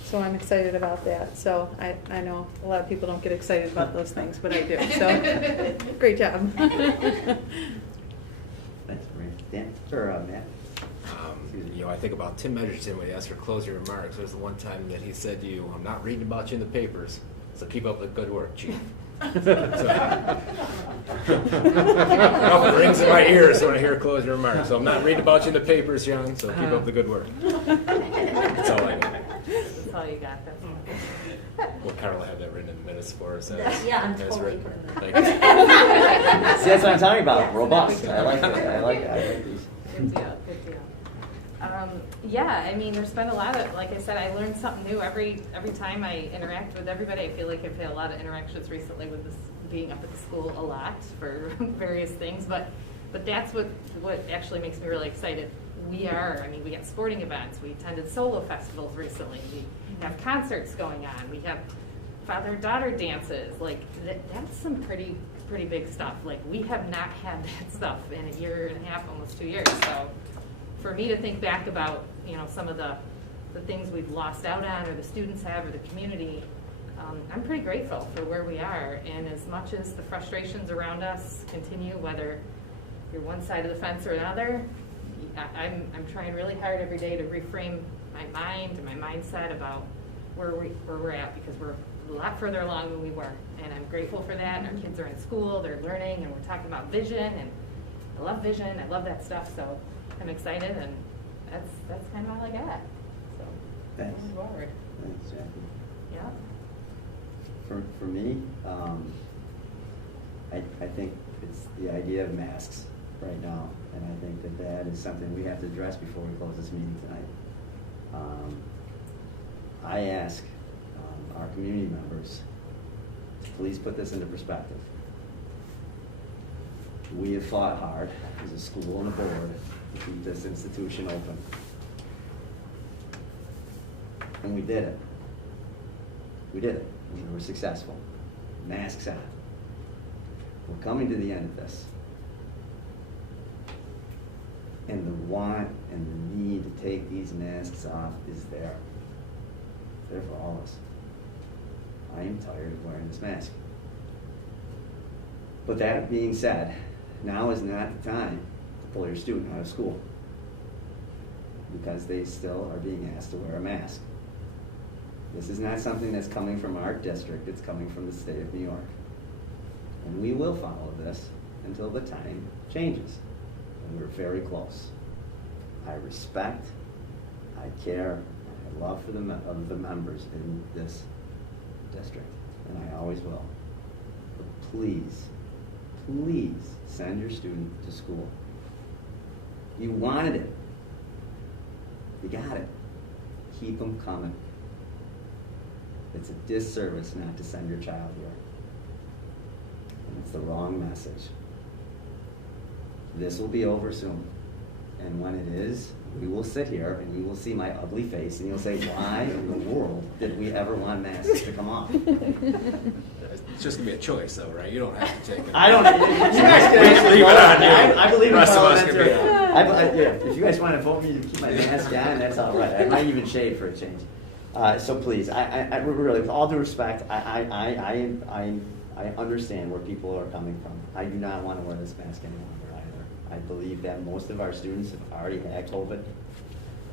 So I'm excited about that. So I know a lot of people don't get excited about those things, but I do. So great job. Thanks, Maria. Dan, or Matt? I think about Tim Edgerton when he asked for closing remarks. There's the one time that he said to you, "I'm not reading about you in the papers, so keep up the good work, Chief." It rings in my ears when I hear closing remarks. So I'm not reading about you in the papers, John, so keep up the good work. That's all I need. That's all you got. Well, Carol will have that written in minutes for us. Yeah, I'm as totally written. putting Thank that. you. See, that's what I'm talking about. Yeah, Robust. so I like it. I like these. Good deal, good deal. Yeah, I mean, there's been a lot of, like I said, I learn something new every time I interact with everybody. I feel like I've had a lot of interactions recently with this being up at the school a lot for various things, but that's what actually makes me really excited. We got sporting events. We attended solo festivals recently. We have concerts going on. We have father-daughter dances. Like, that's some pretty big stuff. Like, we have not had that stuff in a year and a half, almost 2 years. So for me to think back about, some of the things we've lost out on or the students have or the community, I'm pretty grateful for where we are. And as much as the frustrations around us continue, whether you're one side of the fence or another, I'm trying really hard every day to reframe my mind and my mindset about where we're at, because we're a lot further along than we were. And I'm grateful for that. And our kids are in school, they're learning, and we're talking about vision, and I love vision, I love that stuff. So I'm excited, and that's kind of all I got. So Thanks. moving forward. Thanks, Jackie. Yeah. For me, I think it's the idea of masks right now, and I think that is something we have to address before we close this meeting tonight. I ask our community members to please put this into perspective. We have fought hard as a school and a board to keep this institution open. And we did it. We did it. We were successful. Masks on. We're we're coming to the end of this. And the want and the need to take these masks off is there. It's there for all of us. I am tired of wearing this mask. But that being said, now is not the time to pull your student out of school, because they still are being asked to wear a mask. This is not something that's coming from our district, it's coming from the state of New York. And we will follow this until the time changes. And we're very close. I respect, I care, I have love for the members in this district, and I always will. But please, please send your student to school. You wanted it. You got it. Keep them coming. It's a disservice not to send your child here. And it's the wrong message. This will be over soon. And when it is, we will sit here and you will see my ugly face and you'll say, why in the world did we ever want masks to come off? It's just gonna be a choice, though, right? You don't have to take it. I don't. You guys can actually Leave it vote. on you. I believe in The rest of us can be parliamentary. Yeah, if you guys want to vote me to keep my mask on, that's all right. I might even shave for a change. So please, I really, with all due respect, I understand where people are coming from. I do not want to wear this mask any longer either. I believe that most of our students have already had COVID,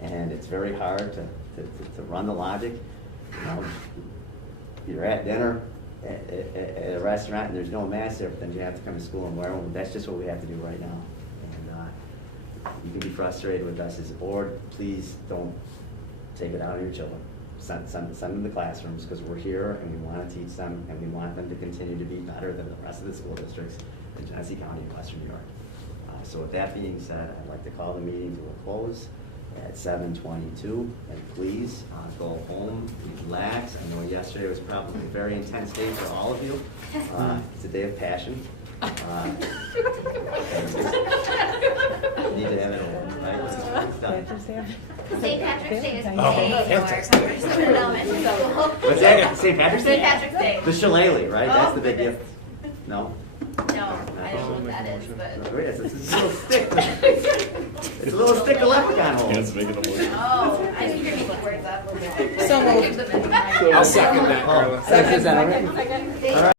and it's very hard to run the logic. You know, you're at dinner at a restaurant and there's no mask there, but then you have to come to school and wear one. That's just what we have to do right now. And you can be frustrated with us as a board. Please don't take it out on your children. Send them to the classrooms, because we're here and we want to teach them and we want them to continue to be better than the rest of the school districts in Genesee County and Western New York. So with that being said, I'd like to call the meeting to a close at 7:22. And please go home, relax. I know yesterday was probably a very intense day for all of you. It's a day of passion. You need to have it over, right? It's done. St. Patrick's Day is today. Fantastic. Elementary school. What's that? St. Patrick's Day? St. Patrick's Day. The shillelagh, right? That's Oh, the big goodness. gift. No? No, I don't know what that is, but. Oh, yes, it's a little stick. It's a little stick the leprechaun holds. It's making a motion. Oh, I think you're making words up. So moved. I'll second that, Carla. Oh, second, all right. All right.